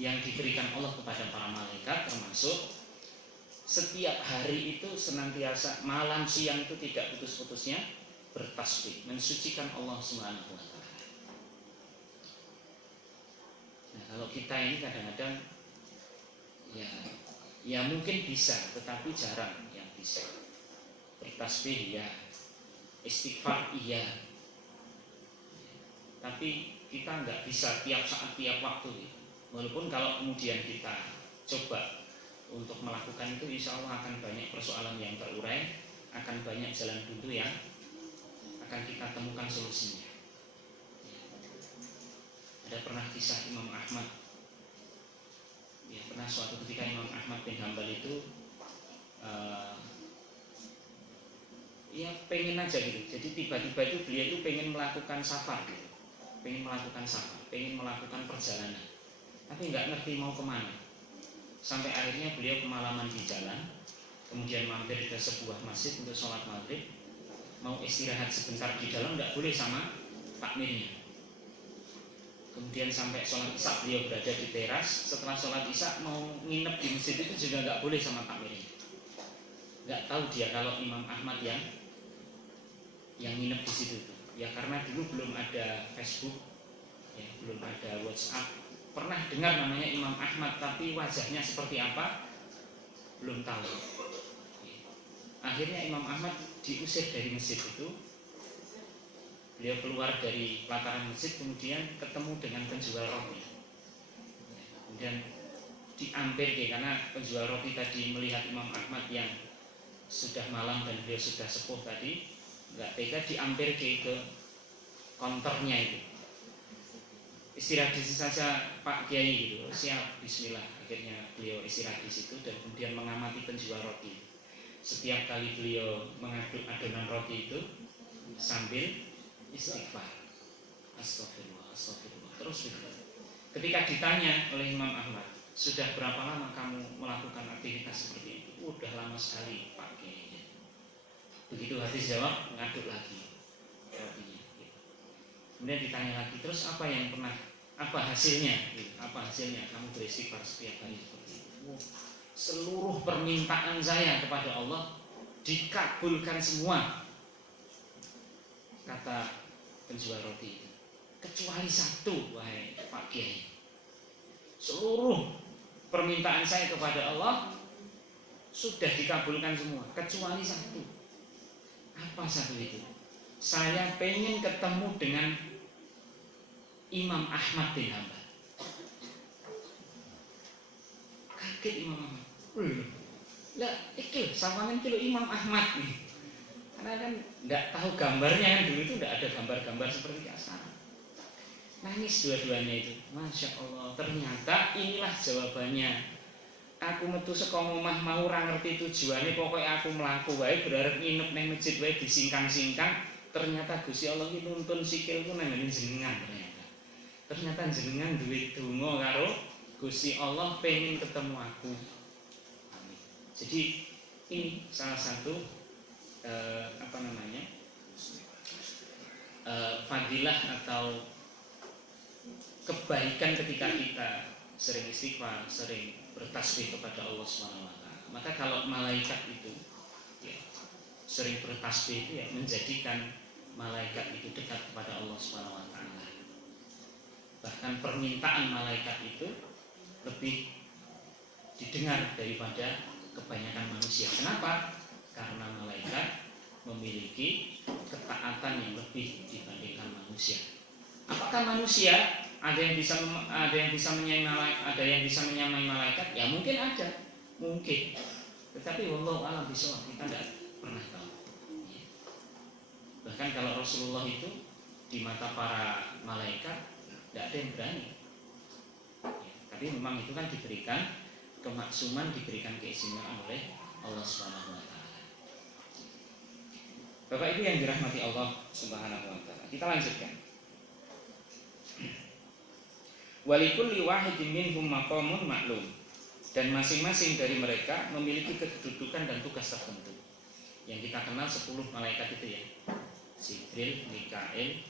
yang diberikan Allah kepada para malaikat, termasuk setiap hari itu senantiasa malam siang itu tidak putus-putusnya bertasbih, mensucikan Allah Subhanahu wa taala. Nah, kalau kita ini kadang-kadang ya mungkin bisa, tetapi jarang yang bisa. Bertasbih ya, istighfar iya, tapi kita nggak bisa tiap saat tiap waktu. Walaupun kalau kemudian kita coba untuk melakukan itu, insya Allah akan banyak persoalan yang terurai, akan banyak jalan buntu yang akan kita temukan solusinya. Ada pernah kisah Imam Ahmad, ya pernah suatu ketika Imam Ahmad bin Hambal itu ya pengen aja gitu. Jadi tiba-tiba itu beliau itu pengen melakukan safar gitu. Pengen melakukan perjalanan. Tapi nggak ngerti mau kemana. Sampai akhirnya beliau kemalaman di jalan. Kemudian mampir ke sebuah masjid untuk sholat maghrib. Mau istirahat sebentar di dalam, nggak boleh sama takmirnya. Kemudian sampai sholat isya beliau berada di teras. Setelah sholat isya mau nginep di masjid itu juga nggak boleh sama takmirnya. Nggak tahu dia kalau Imam Ahmad yang nginep di situ tuh. Ya karena dulu belum ada Facebook, ya, belum ada WhatsApp. Pernah dengar namanya Imam Ahmad, tapi wajahnya seperti apa belum tahu. Akhirnya Imam Ahmad diusir dari masjid itu. Beliau keluar dari pelataran masjid, kemudian ketemu dengan penjual roti. Kemudian diampir karena penjual roti tadi melihat Imam Ahmad yang sudah malam dan beliau sudah sepuh tadi, nggak tega, diampir ke konternya itu. Istirahat di situ saja Pak Kiai gitu. Siap, bismillah. Akhirnya beliau istirahat di situ dan kemudian mengamati penjual roti. Setiap kali beliau mengaduk adonan roti itu sambil istighfar. Astagfirullah, astagfirullah. Terus begitu. Ketika ditanya oleh Imam Ahmad, sudah berapa lama kamu melakukan aktivitas seperti itu? Udah lama sekali Pak Kiai. Begitu hadis jawab, ngaduk lagi rotinya. Kemudian ditanya lagi, terus apa hasilnya? Apa hasilnya kamu beristighfar setiap hari seperti itu? Seluruh permintaan saya kepada Allah dikabulkan semua, kata penjual roti itu, kecuali satu, wahai Pak Kiai. Seluruh permintaan saya kepada Allah sudah dikabulkan semua, kecuali satu. Apa satu itu? Saya pengen ketemu dengan Imam Ahmad bin Hanbal. Kaget Imam Ahmad. Lah, iki sampeyan kilo Imam Ahmad nih. Karena kan nggak tahu gambarnya, kan dulu itu nggak ada gambar-gambar seperti sekarang. Nangis dua-duanya itu. Masya Allah, ternyata inilah jawabannya. Aku metu saka omah mau ora ngerti tujuannya, pokoknya aku mlaku wae berharap nginep nang masjid wae disingkang-singkang. Ternyata Gusti Allah iki nuntun sikilku nang jenengan ternyata. Ternyata jenengan duwe donga karo Gusti Allah pengen ketemu aku. Amin. Jadi ini salah satu fadilah atau kebaikan ketika kita sering istighfar, sering bertasbih kepada Allah SWT. Maka kalau malaikat itu ya, sering bertasbih itu ya menjadikan malaikat itu dekat kepada Allah SWT. Bahkan permintaan malaikat itu lebih didengar daripada kebanyakan manusia. Kenapa? Karena malaikat memiliki ketaatan yang lebih dibandingkan manusia. Apakah manusia ada yang bisa menyamai malaikat? Ya mungkin ada, mungkin. Tetapi wallahu a'lam bishawab, kita tidak pernah tahu. Bahkan kalau Rasulullah itu di mata para malaikat tidak ada yang berani. Tapi memang itu kan diberikan kemaksuman, diberikan keistimewaan oleh Allah Subhanahu wa taala. Bapak Ibu yang dirahmati Allah Subhanahu wa taala. Kita lanjutkan. Walikulli wahidin minhum maqamun maklum. Dan masing-masing dari mereka memiliki kedudukan dan tugas tertentu. Yang kita kenal 10 malaikat itu ya. Jibril, Mikail,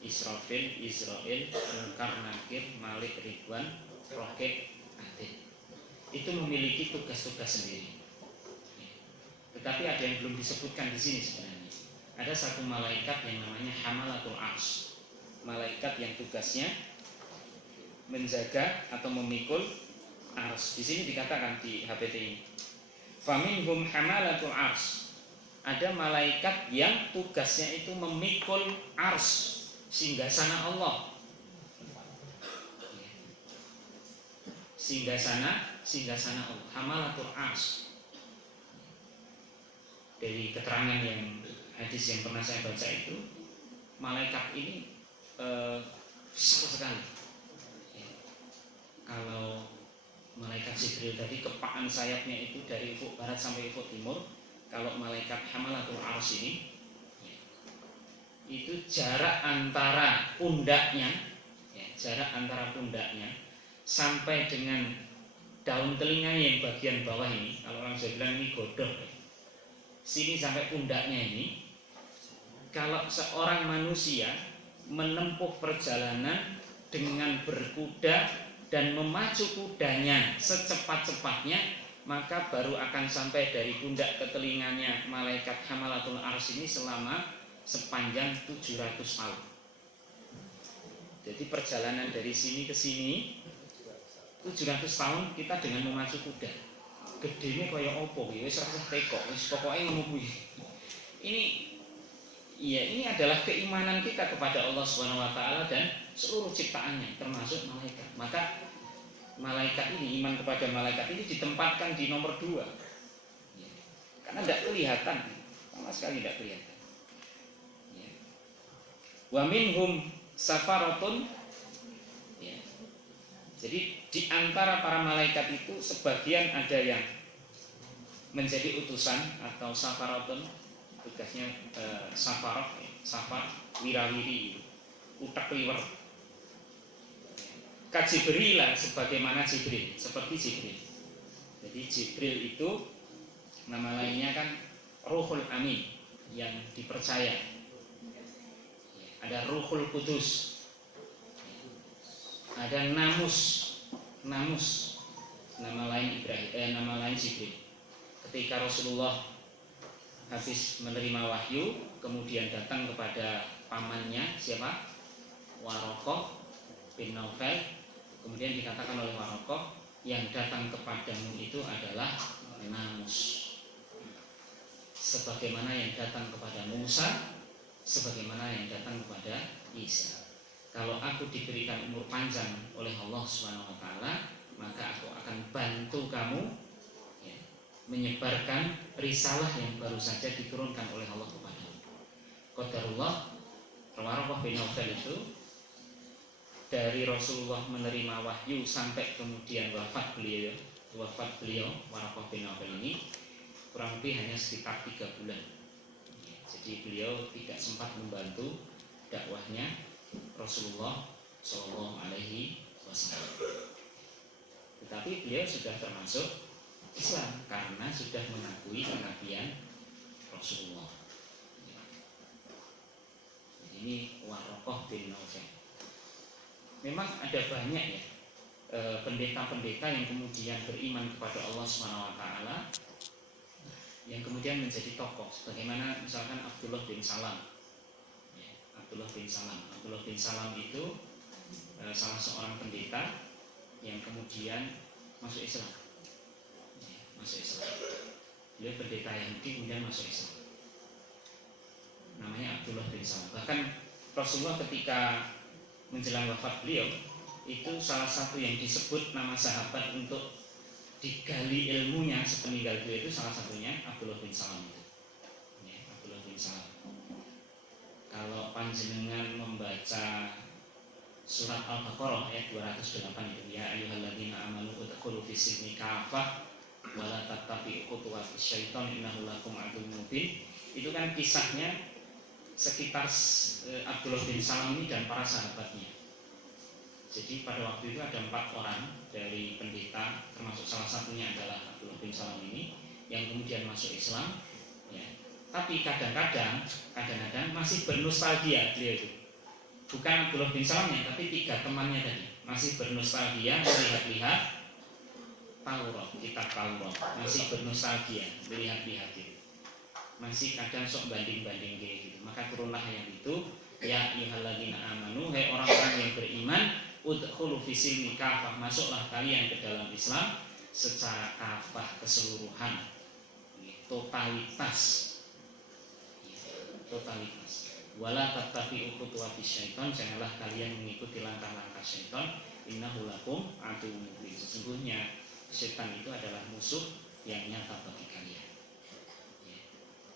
Israfil, Israel, Munkar, Nakir, Malik, Ridwan, Raqib, Atid. Itu memiliki tugas-tugas sendiri. Tetapi ada yang belum disebutkan di sini sebenarnya. Ada satu malaikat yang namanya Hamalatul Arsy. Malaikat yang tugasnya menjaga atau memikul ars. Di sini dikatakan di HPT ini. Faminhum Hamalatul Arsy. Ada malaikat yang tugasnya itu memikul ars, singgasana Allah. Singgasana Allah. Hamalatul Arsy. Dari keterangan yang hadis yang pernah saya baca itu, malaikat ini besar sekali. Kalau malaikat Jibril tadi kepaan sayapnya itu dari ufuk barat sampai ufuk timur, kalau malaikat Hamalatul Arsy ini itu jarak antara pundaknya, sampai dengan daun telinga yang bagian bawah ini, kalau orang Jawa bilang ini godok, sini sampai pundaknya ini, kalau seorang manusia menempuh perjalanan dengan berkuda dan memacu kudanya secepat-cepatnya, maka baru akan sampai dari pundak ke telinganya malaikat Hamalatul Arsy ini selama sepanjang 700 tahun. Jadi perjalanan dari sini ke sini 700 tahun kita dengan memacu kuda. Gedene kaya opo ya wis rasah teko, wis pokoke ngono kuwi. Ini adalah keimanan kita kepada Allah Subhanahu wa taala dan seluruh ciptaannya termasuk malaikat. Maka malaikat ini, iman kepada malaikat ini ditempatkan di nomor 2. Karena tidak kelihatan, sama sekali tidak kelihatan. Wa minhum safaratun. Jadi di antara para malaikat itu sebagian ada yang menjadi utusan atau safaratun, tugasnya safar wirawiri, utak liwer. Ka Jibril sebagaimana Jibril, seperti Jibril. Jadi Jibril itu nama lainnya kan Ruhul Amin, yang dipercaya. Ada Ruhul Kudus, ada Namus, nama lain nama lain Jibril. Ketika Rasulullah habis menerima wahyu, kemudian datang kepada pamannya siapa? Waraqah bin Naufal. Kemudian dikatakan oleh Waraqah, yang datang kepadamu itu adalah Namus, sebagaimana yang datang kepada Musa, sebagaimana yang datang kepada Isa. Kalau aku diberikan umur panjang oleh Allah Subhanahu wa taala, maka aku akan bantu kamu menyebarkan risalah yang baru saja diturunkan oleh Allah kepadamu. Qadarullah, Waraqah bin Naufal itu dari Rasulullah menerima wahyu sampai kemudian wafat beliau Waraqah bin Naufal ini kurang lebih hanya sekitar 3 bulan. Jadi beliau tidak sempat membantu dakwahnya Rasulullah Shallallahu Alaihi Wasallam. Tetapi beliau sudah termasuk Islam karena sudah mengakui kenabian Rasulullah. Ini Waraqah bin Naufal. Memang ada banyak ya pendeta-pendeta yang kemudian beriman kepada Allah Subhanahu Wa Taala, yang kemudian menjadi tokoh. Bagaimana misalkan Abdullah bin Salam. Abdullah bin Salam itu salah seorang pendeta yang kemudian masuk Islam. Beliau pendeta Yahudi kemudian masuk Islam. Namanya Abdullah bin Salam. Bahkan Rasulullah ketika menjelang wafat beliau itu salah satu yang disebut nama sahabat untuk digali ilmunya sepeninggal beliau itu salah satunya Abdullah bin Salam itu. Abdullah bin Salam. Kalau panjenengan membaca surat Al-Baqarah ayat 208 itu, ya ayyuhalladzina amanu udkhulu fis-silmi kafah wa la tattabi'u khutuwatis syaiton innahu lakum aduwwun mubin. Itu kan kisahnya sekitar Abdullah bin Salam ini dan para sahabatnya. Jadi pada waktu itu ada 4 orang dari pendeta, termasuk salah satunya adalah Abdullah bin Salam ini yang kemudian masuk Islam. Tapi kadang-kadang masih bernostalgia beliau itu. Bukan Abdullah bin Salamnya, tapi 3 temannya tadi masih bernostalgia melihat-lihat Taurat, kitab Taurat, masih bernostalgia melihat-lihat itu. Masih kadang sok banding-banding kayak gitu. Maka turunlah ayat itu, ya ayyuhalladzina amanu, hai orang-orang yang beriman, udkhulu fis-silmi kafah, masuklah kalian ke dalam Islam secara kafah, keseluruhan, totalitas. Wala tattabi'u khutuwatis syaiton, janganlah kalian mengikuti langkah-langkah syaitan, innahu lakum aduwwun mubin. Sesungguhnya setan itu adalah musuh yang nyata bagi kalian.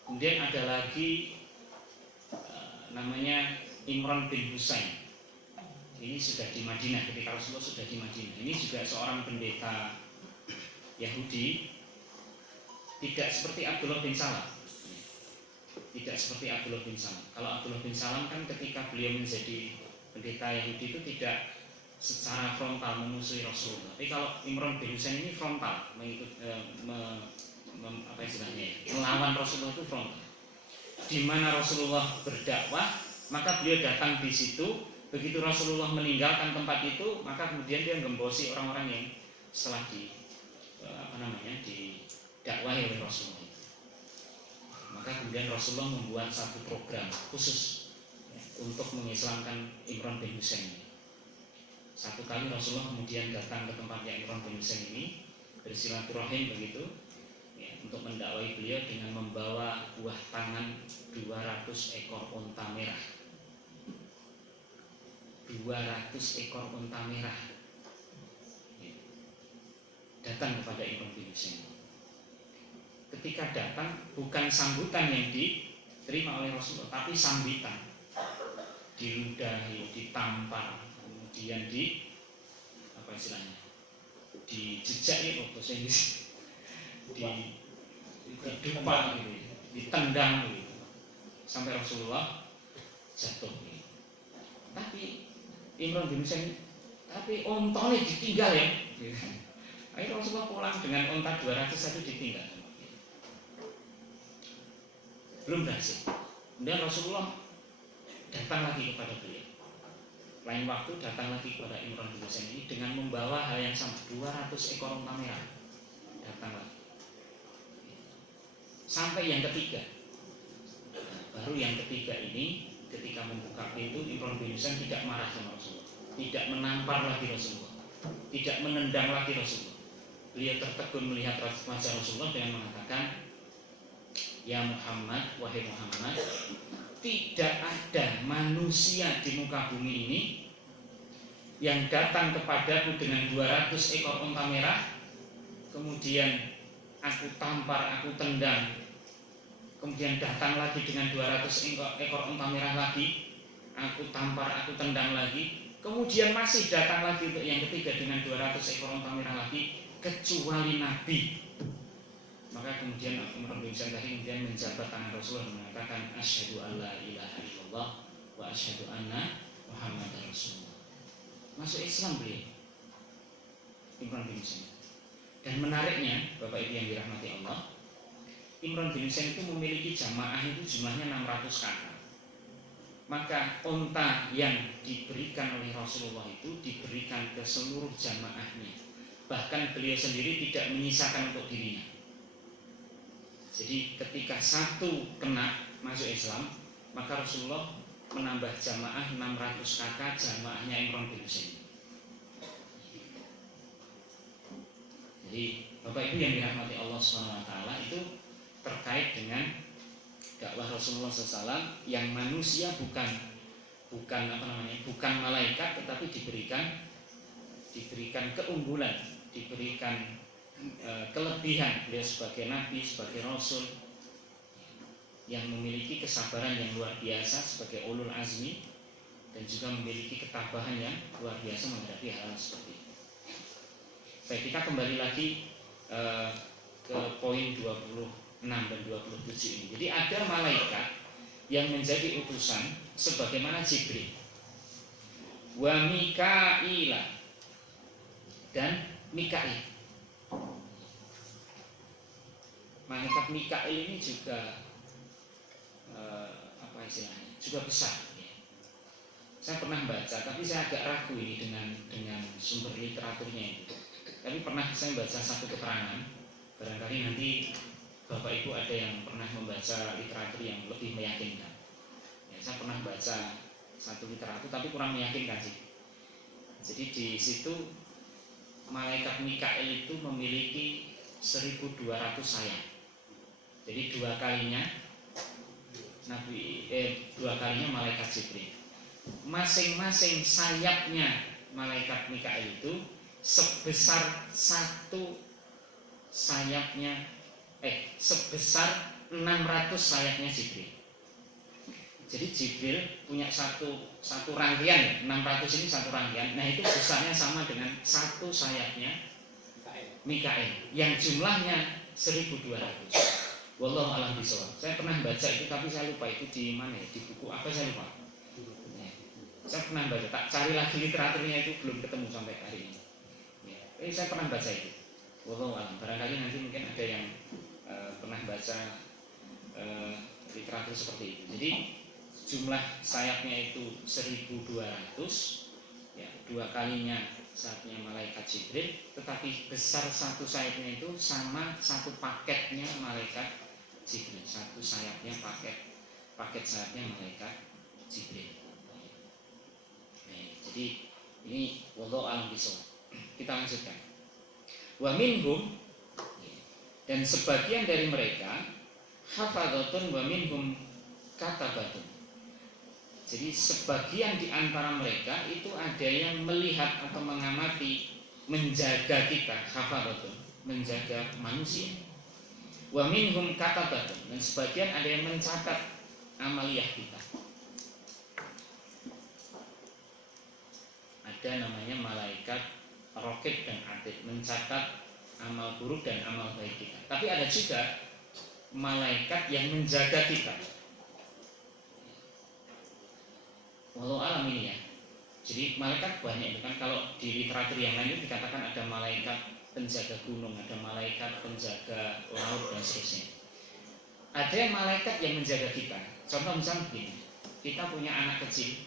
Kemudian ada lagi namanya Imran bin Husain. Ini sudah di Madinah, ketika Rasulullah sudah di Madinah. Ini juga seorang pendeta Yahudi, tidak seperti Abdullah bin Salam. Kalau Abdullah bin Salam kan ketika beliau menjadi pendeta Yahudi itu tidak secara frontal memusuhi Rasulullah. Tapi kalau Imran bin Husain ini frontal, melawan Rasulullah itu frontal. Di mana Rasulullah berdakwah, maka beliau datang di situ. Begitu Rasulullah meninggalkan tempat itu, maka kemudian dia menggembosi orang-orang yang setelah didakwahi oleh Rasulullah. Maka kemudian Rasulullah membuat satu program khusus ya, untuk mengislamkan Imran bin Husain. Satu kali Rasulullah kemudian datang ke tempatnya Imran bin Husain ini bersilaturahim begitu ya, untuk mendakwai beliau dengan membawa buah tangan 200 ekor unta merah. 200 ekor unta merah ya, datang kepada Imran bin Husain. Ketika datang bukan sambutan yang diterima oleh Rasulullah, tapi sambitan, diludahi, ditampar, kemudian apa istilahnya, dijejaki bahasa Inggris, didumpak gitu, ditendang gitu, sampai Rasulullah jatuh gitu. Tapi Imran bin Husain, tapi ontone ditinggal ya gitu. Akhirnya Rasulullah pulang dengan onta 200 itu ditinggal. Belum berhasil. Kemudian Rasulullah datang lagi kepada beliau. Lain waktu datang lagi kepada Imran bin Husain ini dengan membawa hal yang sama, 200 ekor unta merah. Datang lagi. Sampai yang ketiga. Nah, baru yang ketiga ini ketika membuka pintu, Imran bin Husain tidak marah sama Rasulullah, tidak menampar lagi Rasulullah, tidak menendang lagi Rasulullah. Beliau tertegun melihat wajah Rasulullah dengan mengatakan, "Ya Muhammad, wahai Muhammad, tidak ada manusia di muka bumi ini yang datang kepadaku dengan 200 ekor unta merah, kemudian aku tampar, aku tendang, kemudian datang lagi dengan 200 ekor unta merah lagi, aku tampar, aku tendang lagi, kemudian masih datang lagi untuk yang ketiga dengan 200 ekor unta merah lagi, kecuali Nabi." Maka kemudian Imran bin Husain tadi kemudian menjabat tangan Rasulullah dan mengatakan, "Asyhadu an la ilaha illallah wa asyhadu anna Muhammadar Rasulullah." Masuk Islam beliau, Imran bin Husain. Dan menariknya, Bapak Ibu yang dirahmati Allah, Imran bin Husain itu memiliki jamaah itu jumlahnya 600 kakak. Maka unta yang diberikan oleh Rasulullah itu diberikan ke seluruh jamaahnya. Bahkan beliau sendiri tidak menyisakan untuk dirinya. Jadi ketika satu kena masuk Islam, maka Rasulullah menambah jamaah 600 kakak jamaahnya Imran bin Husain. Jadi Bapak Ibu yang dirahmati Allah SWT, itu terkait dengan dakwah Rasulullah SAW yang manusia bukan malaikat, tetapi diberikan keunggulan, diberikan kelebihan beliau sebagai nabi, sebagai rasul yang memiliki kesabaran yang luar biasa sebagai ulul azmi, dan juga memiliki ketabahan yang luar biasa menghadapi hal seperti itu. Baik, kita kembali lagi ke poin 26 dan 27 ini. Jadi ada malaikat yang menjadi utusan sebagaimana Jibril, wa Mikaila dan Mikail. Malaikat Mikail ini juga apa istilahnya, juga besar ya. Saya pernah baca, tapi saya agak ragu ini dengan sumber literaturnya itu. Tapi pernah saya baca satu keterangan, barangkali nanti Bapak Ibu ada yang pernah membaca literatur yang lebih meyakinkan ya. Saya pernah baca satu literatur tapi kurang meyakinkan sih. Jadi di situ malaikat Mikail itu memiliki 1200 sayap. Jadi dua kalinya malaikat Jibril. Masing-masing sayapnya malaikat Mikail itu sebesar sebesar 600 sayapnya Jibril. Jadi Jibril punya satu rangkaian, 600 ini satu rangkaian. Nah itu besarnya sama dengan satu sayapnya Mikail yang jumlahnya 1200. Wallahu a'lam bishawab. Saya pernah baca itu tapi saya lupa itu di mana ya, di buku apa saya lupa. Ya. Saya pernah baca, tak cari lagi literaturnya itu belum ketemu sampai hari ini. Ya. Saya pernah baca itu. Wallahu a'lam. Barangkali nanti mungkin ada yang pernah baca literatur seperti itu. Jadi jumlah sayapnya itu 1200 ya, dua kalinya sayapnya malaikat Jibril, tetapi besar satu sayapnya itu sama satu paketnya malaikat Jibril. Satu sayapnya paket sayapnya malaikat Jibril. Jadi ini wallahu a'lam bishawab. Kita lanjutkan. Wa minhum, dan sebagian dari mereka hafadzatun wa minhum katabatun. Jadi sebagian di antara mereka itu ada yang melihat atau mengamati, menjaga kita, hafadzatun, menjaga manusia. Wa minhum katabatun, dan sebagian ada yang mencatat amaliyah kita. Ada namanya malaikat raqib dan atid, mencatat amal buruk dan amal baik kita. Tapi ada juga malaikat yang menjaga kita. Walau alam ini ya. Jadi malaikat banyak, kan kalau di literatur yang lain itu dikatakan ada malaikat penjaga gunung, ada malaikat penjaga laut dan seterusnya. Ada malaikat yang menjaga kita. Contoh misalnya begini, kita punya anak kecil,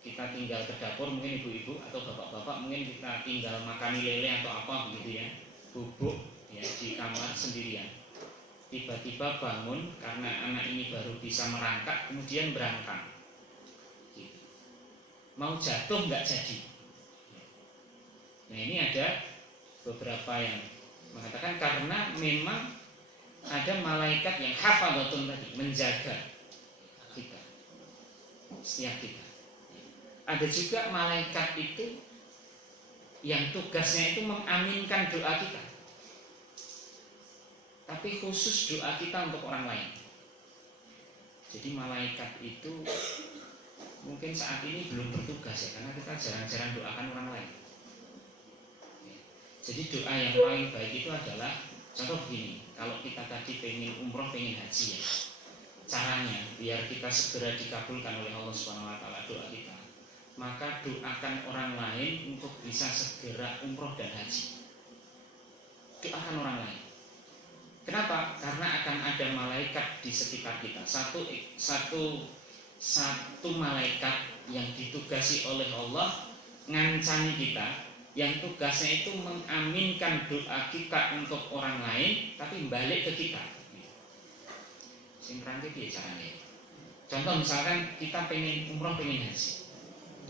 kita tinggal ke dapur, mungkin ibu-ibu atau bapak-bapak mungkin kita tinggal makan lele atau apa begitu ya, bubuk ya di kamar sendirian. Tiba-tiba bangun karena anak ini baru bisa merangkak, kemudian berangkat. Gitu. Mau jatuh nggak jadi. Nah ini ada beberapa yang mengatakan karena memang ada malaikat yang hafadzatun tadi, menjaga kita, setiap kita. Ada juga malaikat itu yang tugasnya itu mengaminkan doa kita, tapi khusus doa kita untuk orang lain. Jadi malaikat itu mungkin saat ini belum bertugas ya, karena kita jarang-jarang doakan orang lain. Jadi doa yang paling baik itu adalah, contoh begini, kalau kita tadi pengen umroh, pengen haji ya, caranya biar kita segera dikabulkan oleh Allah Subhanahu Wa Taala doa kita, maka doakan orang lain untuk bisa segera umroh dan haji. Doakan orang lain. Kenapa? Karena akan ada malaikat di sekitar kita. Satu malaikat yang ditugasi oleh Allah ngancani kita, yang tugasnya itu mengaminkan doa kita untuk orang lain, tapi balik ke kita. Sing rangke piye caranya? Contoh misalkan kita pengen umroh, pengen haji,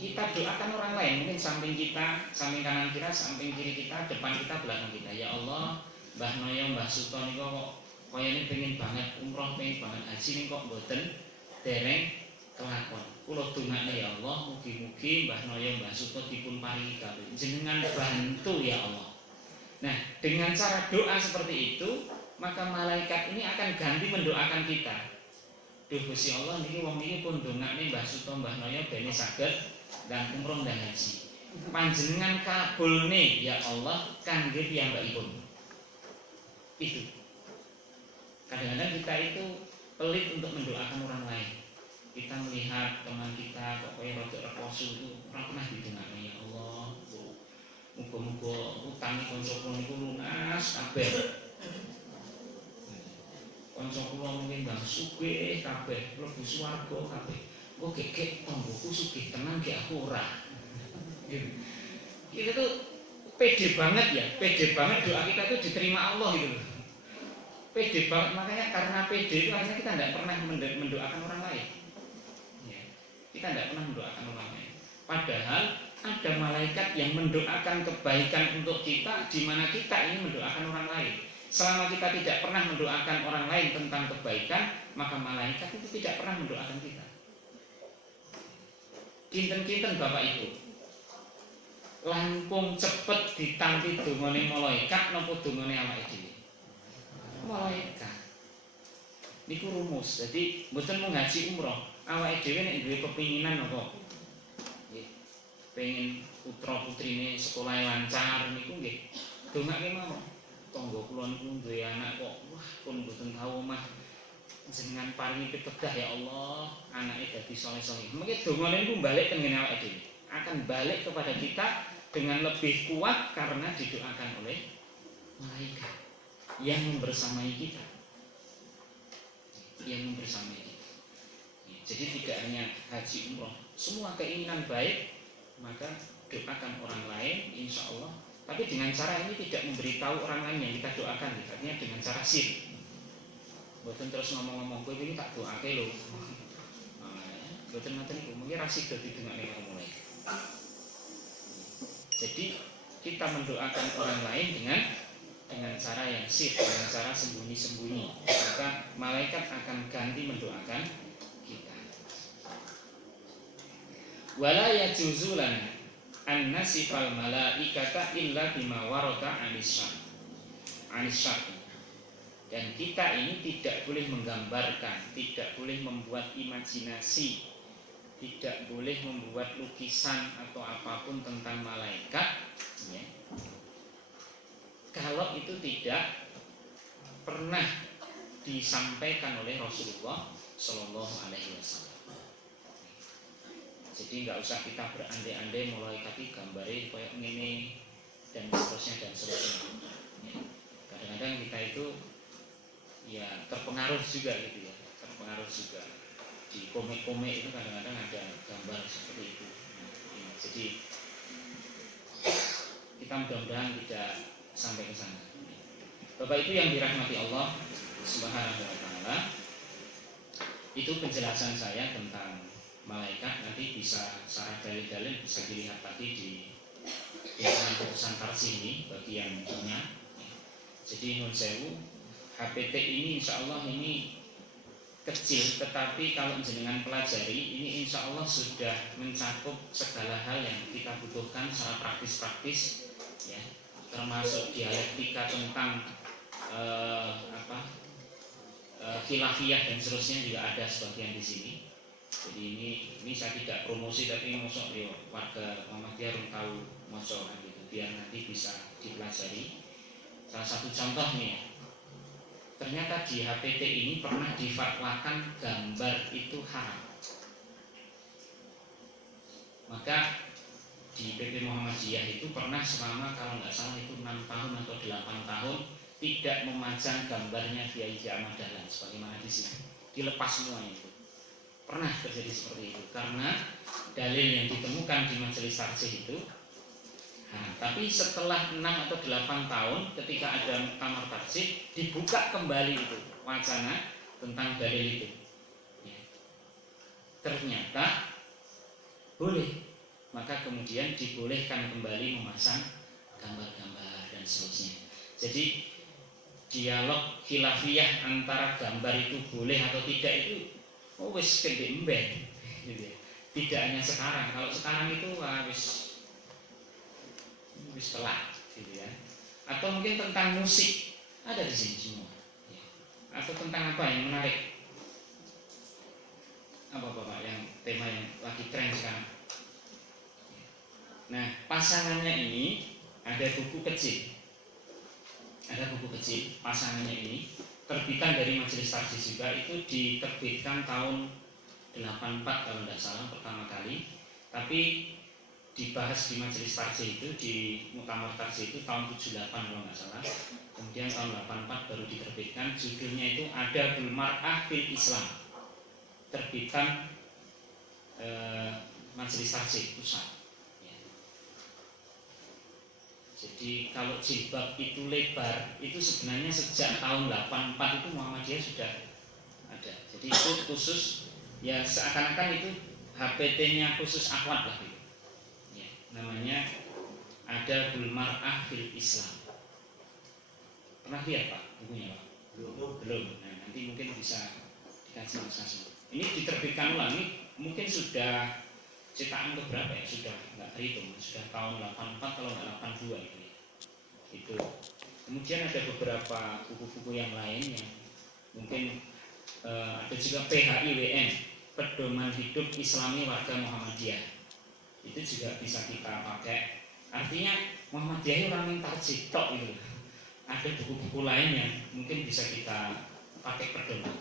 kita doakan orang lain, mungkin samping kita, samping kanan kita, samping kiri kita, depan kita, belakang kita. Ya Allah, Mbah Noyo, Mbah Suto niko kok kaya ini pengen banget umroh, pengen banget haji nih kok mboten dereng kelakon. Kula dongakne ya Allah, mugi-mugi Mbah Noyo, Mbah Suto dipun paringi kabeh. Jenengan bantu ya Allah. Nah, dengan cara doa seperti itu, maka malaikat ini akan ganti mendoakan kita. Duh Gusti Allah niki wong niki pun dongakne Mbah Suto, Mbah Noyo bene saged dan umroh dan haji. Panjenengan kabulne ya Allah kangge piyambakipun. Itu. Kadang-kadang kita itu pelit untuk mendoakan orang lain. Kita melihat teman kita kok kaya rada rekoso itu ora pernah didongakne ya Allah. Muga-muga utang kanca kula niku lunas kabeh. Kanca kula mungkin bang sugih kabeh, mlebu swarga kabeh. Kok kek tonggoku sugih tenan ki aku ora. Kita tuh pede banget ya, pede banget doa kita tuh diterima Allah gitu loh. Pede banget, makanya karena pede itu akhirnya kita tidak pernah mendoakan orang lain. Ya, kita tidak pernah mendoakan orang lain. Padahal ada malaikat yang mendoakan kebaikan untuk kita, di mana kita ini mendoakan orang lain. Selama kita tidak pernah mendoakan orang lain tentang kebaikan, maka malaikat itu tidak pernah mendoakan kita. Kinten-kinten Bapak Ibu, langkung cepet ditampi dongane malaikat napa dongane awake dhewe? Malaikat. Niku rumus. Jadi mboten mung ngaji umroh, awake dhewe nek duwe pepinginan napa? Nggih. Pengen putra-putrine sekolah lancar niku nggih. Dongake mawon. Tangga kula niku duwe anak kok wah pun mboten tau omah. Jenengan paringi pitedah ya Allah, anaknya dadi saleh-saleh. Mengke dongane niku balik teng ngene awake dhewe. Akan balik kepada kita dengan lebih kuat karena didoakan oleh malaikat yang membersamai kita, yang membersamai kita. Jadi tidak hanya haji umroh, semua keinginan baik maka doakan orang lain, insya Allah. Tapi dengan cara ini tidak memberitahu orang lain yang kita doakan, artinya dengan cara sir. Mboten terus ngomong-ngomong kowe iki tak doake lho. Mboten ngoten niku, mungkin rasih dadi dongane mulai. Jadi kita mendoakan orang lain dengan cara yang sir, dengan cara sembunyi-sembunyi, maka malaikat akan ganti mendoakan kita. Wala yajuzu lana an nasifal malaikata illa bima warada anis syar'i. Dan kita ini tidak boleh menggambarkan, tidak boleh membuat imajinasi, tidak boleh membuat lukisan atau apapun tentang malaikat, ya, kalau itu tidak pernah disampaikan oleh Rasulullah Shallallahu Alaihi Wasallam. Jadi nggak usah kita berandai-andai mulai kaki gambare kayak ini dan seterusnya dan seterusnya. Ya. Kadang-kadang kita itu ya terpengaruh juga gitu ya, terpengaruh juga di komik-komik itu kadang-kadang ada gambar seperti itu. Jadi kita mudah-mudahan tidak sampai ke sana. Bapak Ibu yang dirahmati Allah Subhanahu wa taala, itu penjelasan saya tentang malaikat. Nanti bisa secara dalil-dalil bisa dilihat tadi di putusan Tarsi ini bagi yang punya. Jadi nun sewu, HPT ini insya Allah ini kecil, tetapi kalau jenengan pelajari ini insya Allah sudah mencakup segala hal yang kita butuhkan secara praktis-praktis, ya, termasuk dialektika tentang khilafiyah dan seterusnya juga ada sebagian di sini. Jadi ini saya tidak promosi, tapi masuk warga Muhammadiyah harus tahu masuk gitu, biar nanti bisa dipelajari. Salah satu contoh nih ya. Ternyata di HPT ini pernah difatwakan gambar itu haram. Maka di PP Muhammadiyah itu pernah selama kalau nggak salah itu 6 tahun atau 8 tahun tidak memajang gambarnya Kiai Ahmad Dahlan sebagaimana di sini. Dilepas semuanya itu. Pernah terjadi seperti itu karena dalil yang ditemukan di majelis tarjih itu. Nah, tapi setelah 6 atau 8 tahun ketika ada muktamar tarjih dibuka kembali itu wacana tentang dalil itu, ya. Ternyata boleh, maka kemudian dibolehkan kembali memasang gambar-gambar dan seterusnya. Jadi dialog khilafiyah antara gambar itu boleh atau tidak itu wis gede emben, gitu ya. Tidak hanya sekarang, kalau sekarang itu wis telat, gitu ya. Atau mungkin tentang musik ada di sini semua, ya. Atau tentang apa yang menarik, apa Bapak yang tema yang lagi tren sekarang. Nah, pasangannya ini ada buku kecil, pasangannya ini terbitan dari Majelis Tarjih juga, itu diterbitkan tahun 84 kalau tidak salah pertama kali, tapi dibahas di Majelis Tarjih itu, di Muktamar Tarjih itu tahun 78 kalau nggak salah, kemudian tahun 84 baru diterbitkan. Judulnya itu Adabul Mar'ah fil Islam, terbitan Majelis Tarjih pusat. Jadi kalau jilbab itu lebar, itu sebenarnya sejak tahun 84 itu Muhammadiyah sudah ada. Jadi itu khusus, ya seakan-akan itu HPT-nya khusus akhwat lah gitu. Ya, namanya Adabul Mar'ah fil Islam. Pernah lihat Pak bukunya Pak? Belum. Nah, nanti mungkin bisa dikaji masing-masing. Ini diterbitkan ulang, ini mungkin sudah cetakan keberapa ya, sudah nggak terhitung, sudah tahun 84 kalau nggak 82 itu. Kemudian ada beberapa buku-buku yang lain yang mungkin ada juga PHIWN, Pedoman Hidup Islami Warga Muhammadiyah, itu juga bisa kita pakai. Artinya Muhammadiyah itu orang yang tarjih tok gitu. Ada buku-buku lain yang mungkin bisa kita pakai pedoman.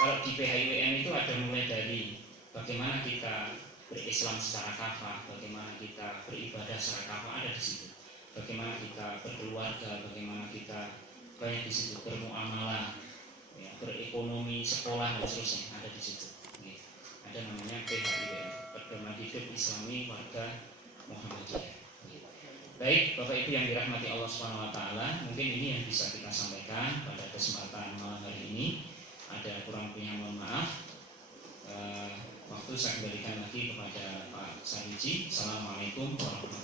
Kalau di PHIWN itu ada mulai dari bagaimana kita berislam secara kafah, bagaimana kita beribadah secara kafah, ada di situ. Bagaimana kita berkeluarga, bagaimana kita banyak di situ bermuamalah, ya, berekonomi, sekolah dan seterusnya, ada di situ. Gitu. Ada namanya PHIWN, Pedoman Hidup Islami Warga Muhammadiyah. Gitu. Baik, Bapak Ibu yang dirahmati Allah Subhanahu Wa Taala, mungkin ini yang bisa kita sampaikan pada kesempatan malam hari ini. ada kurang lebihnya mohon maaf. Waktu saya kembalikan lagi kepada Pak Sarmiji. Assalamualaikum warahmatullahi wabarakatuh.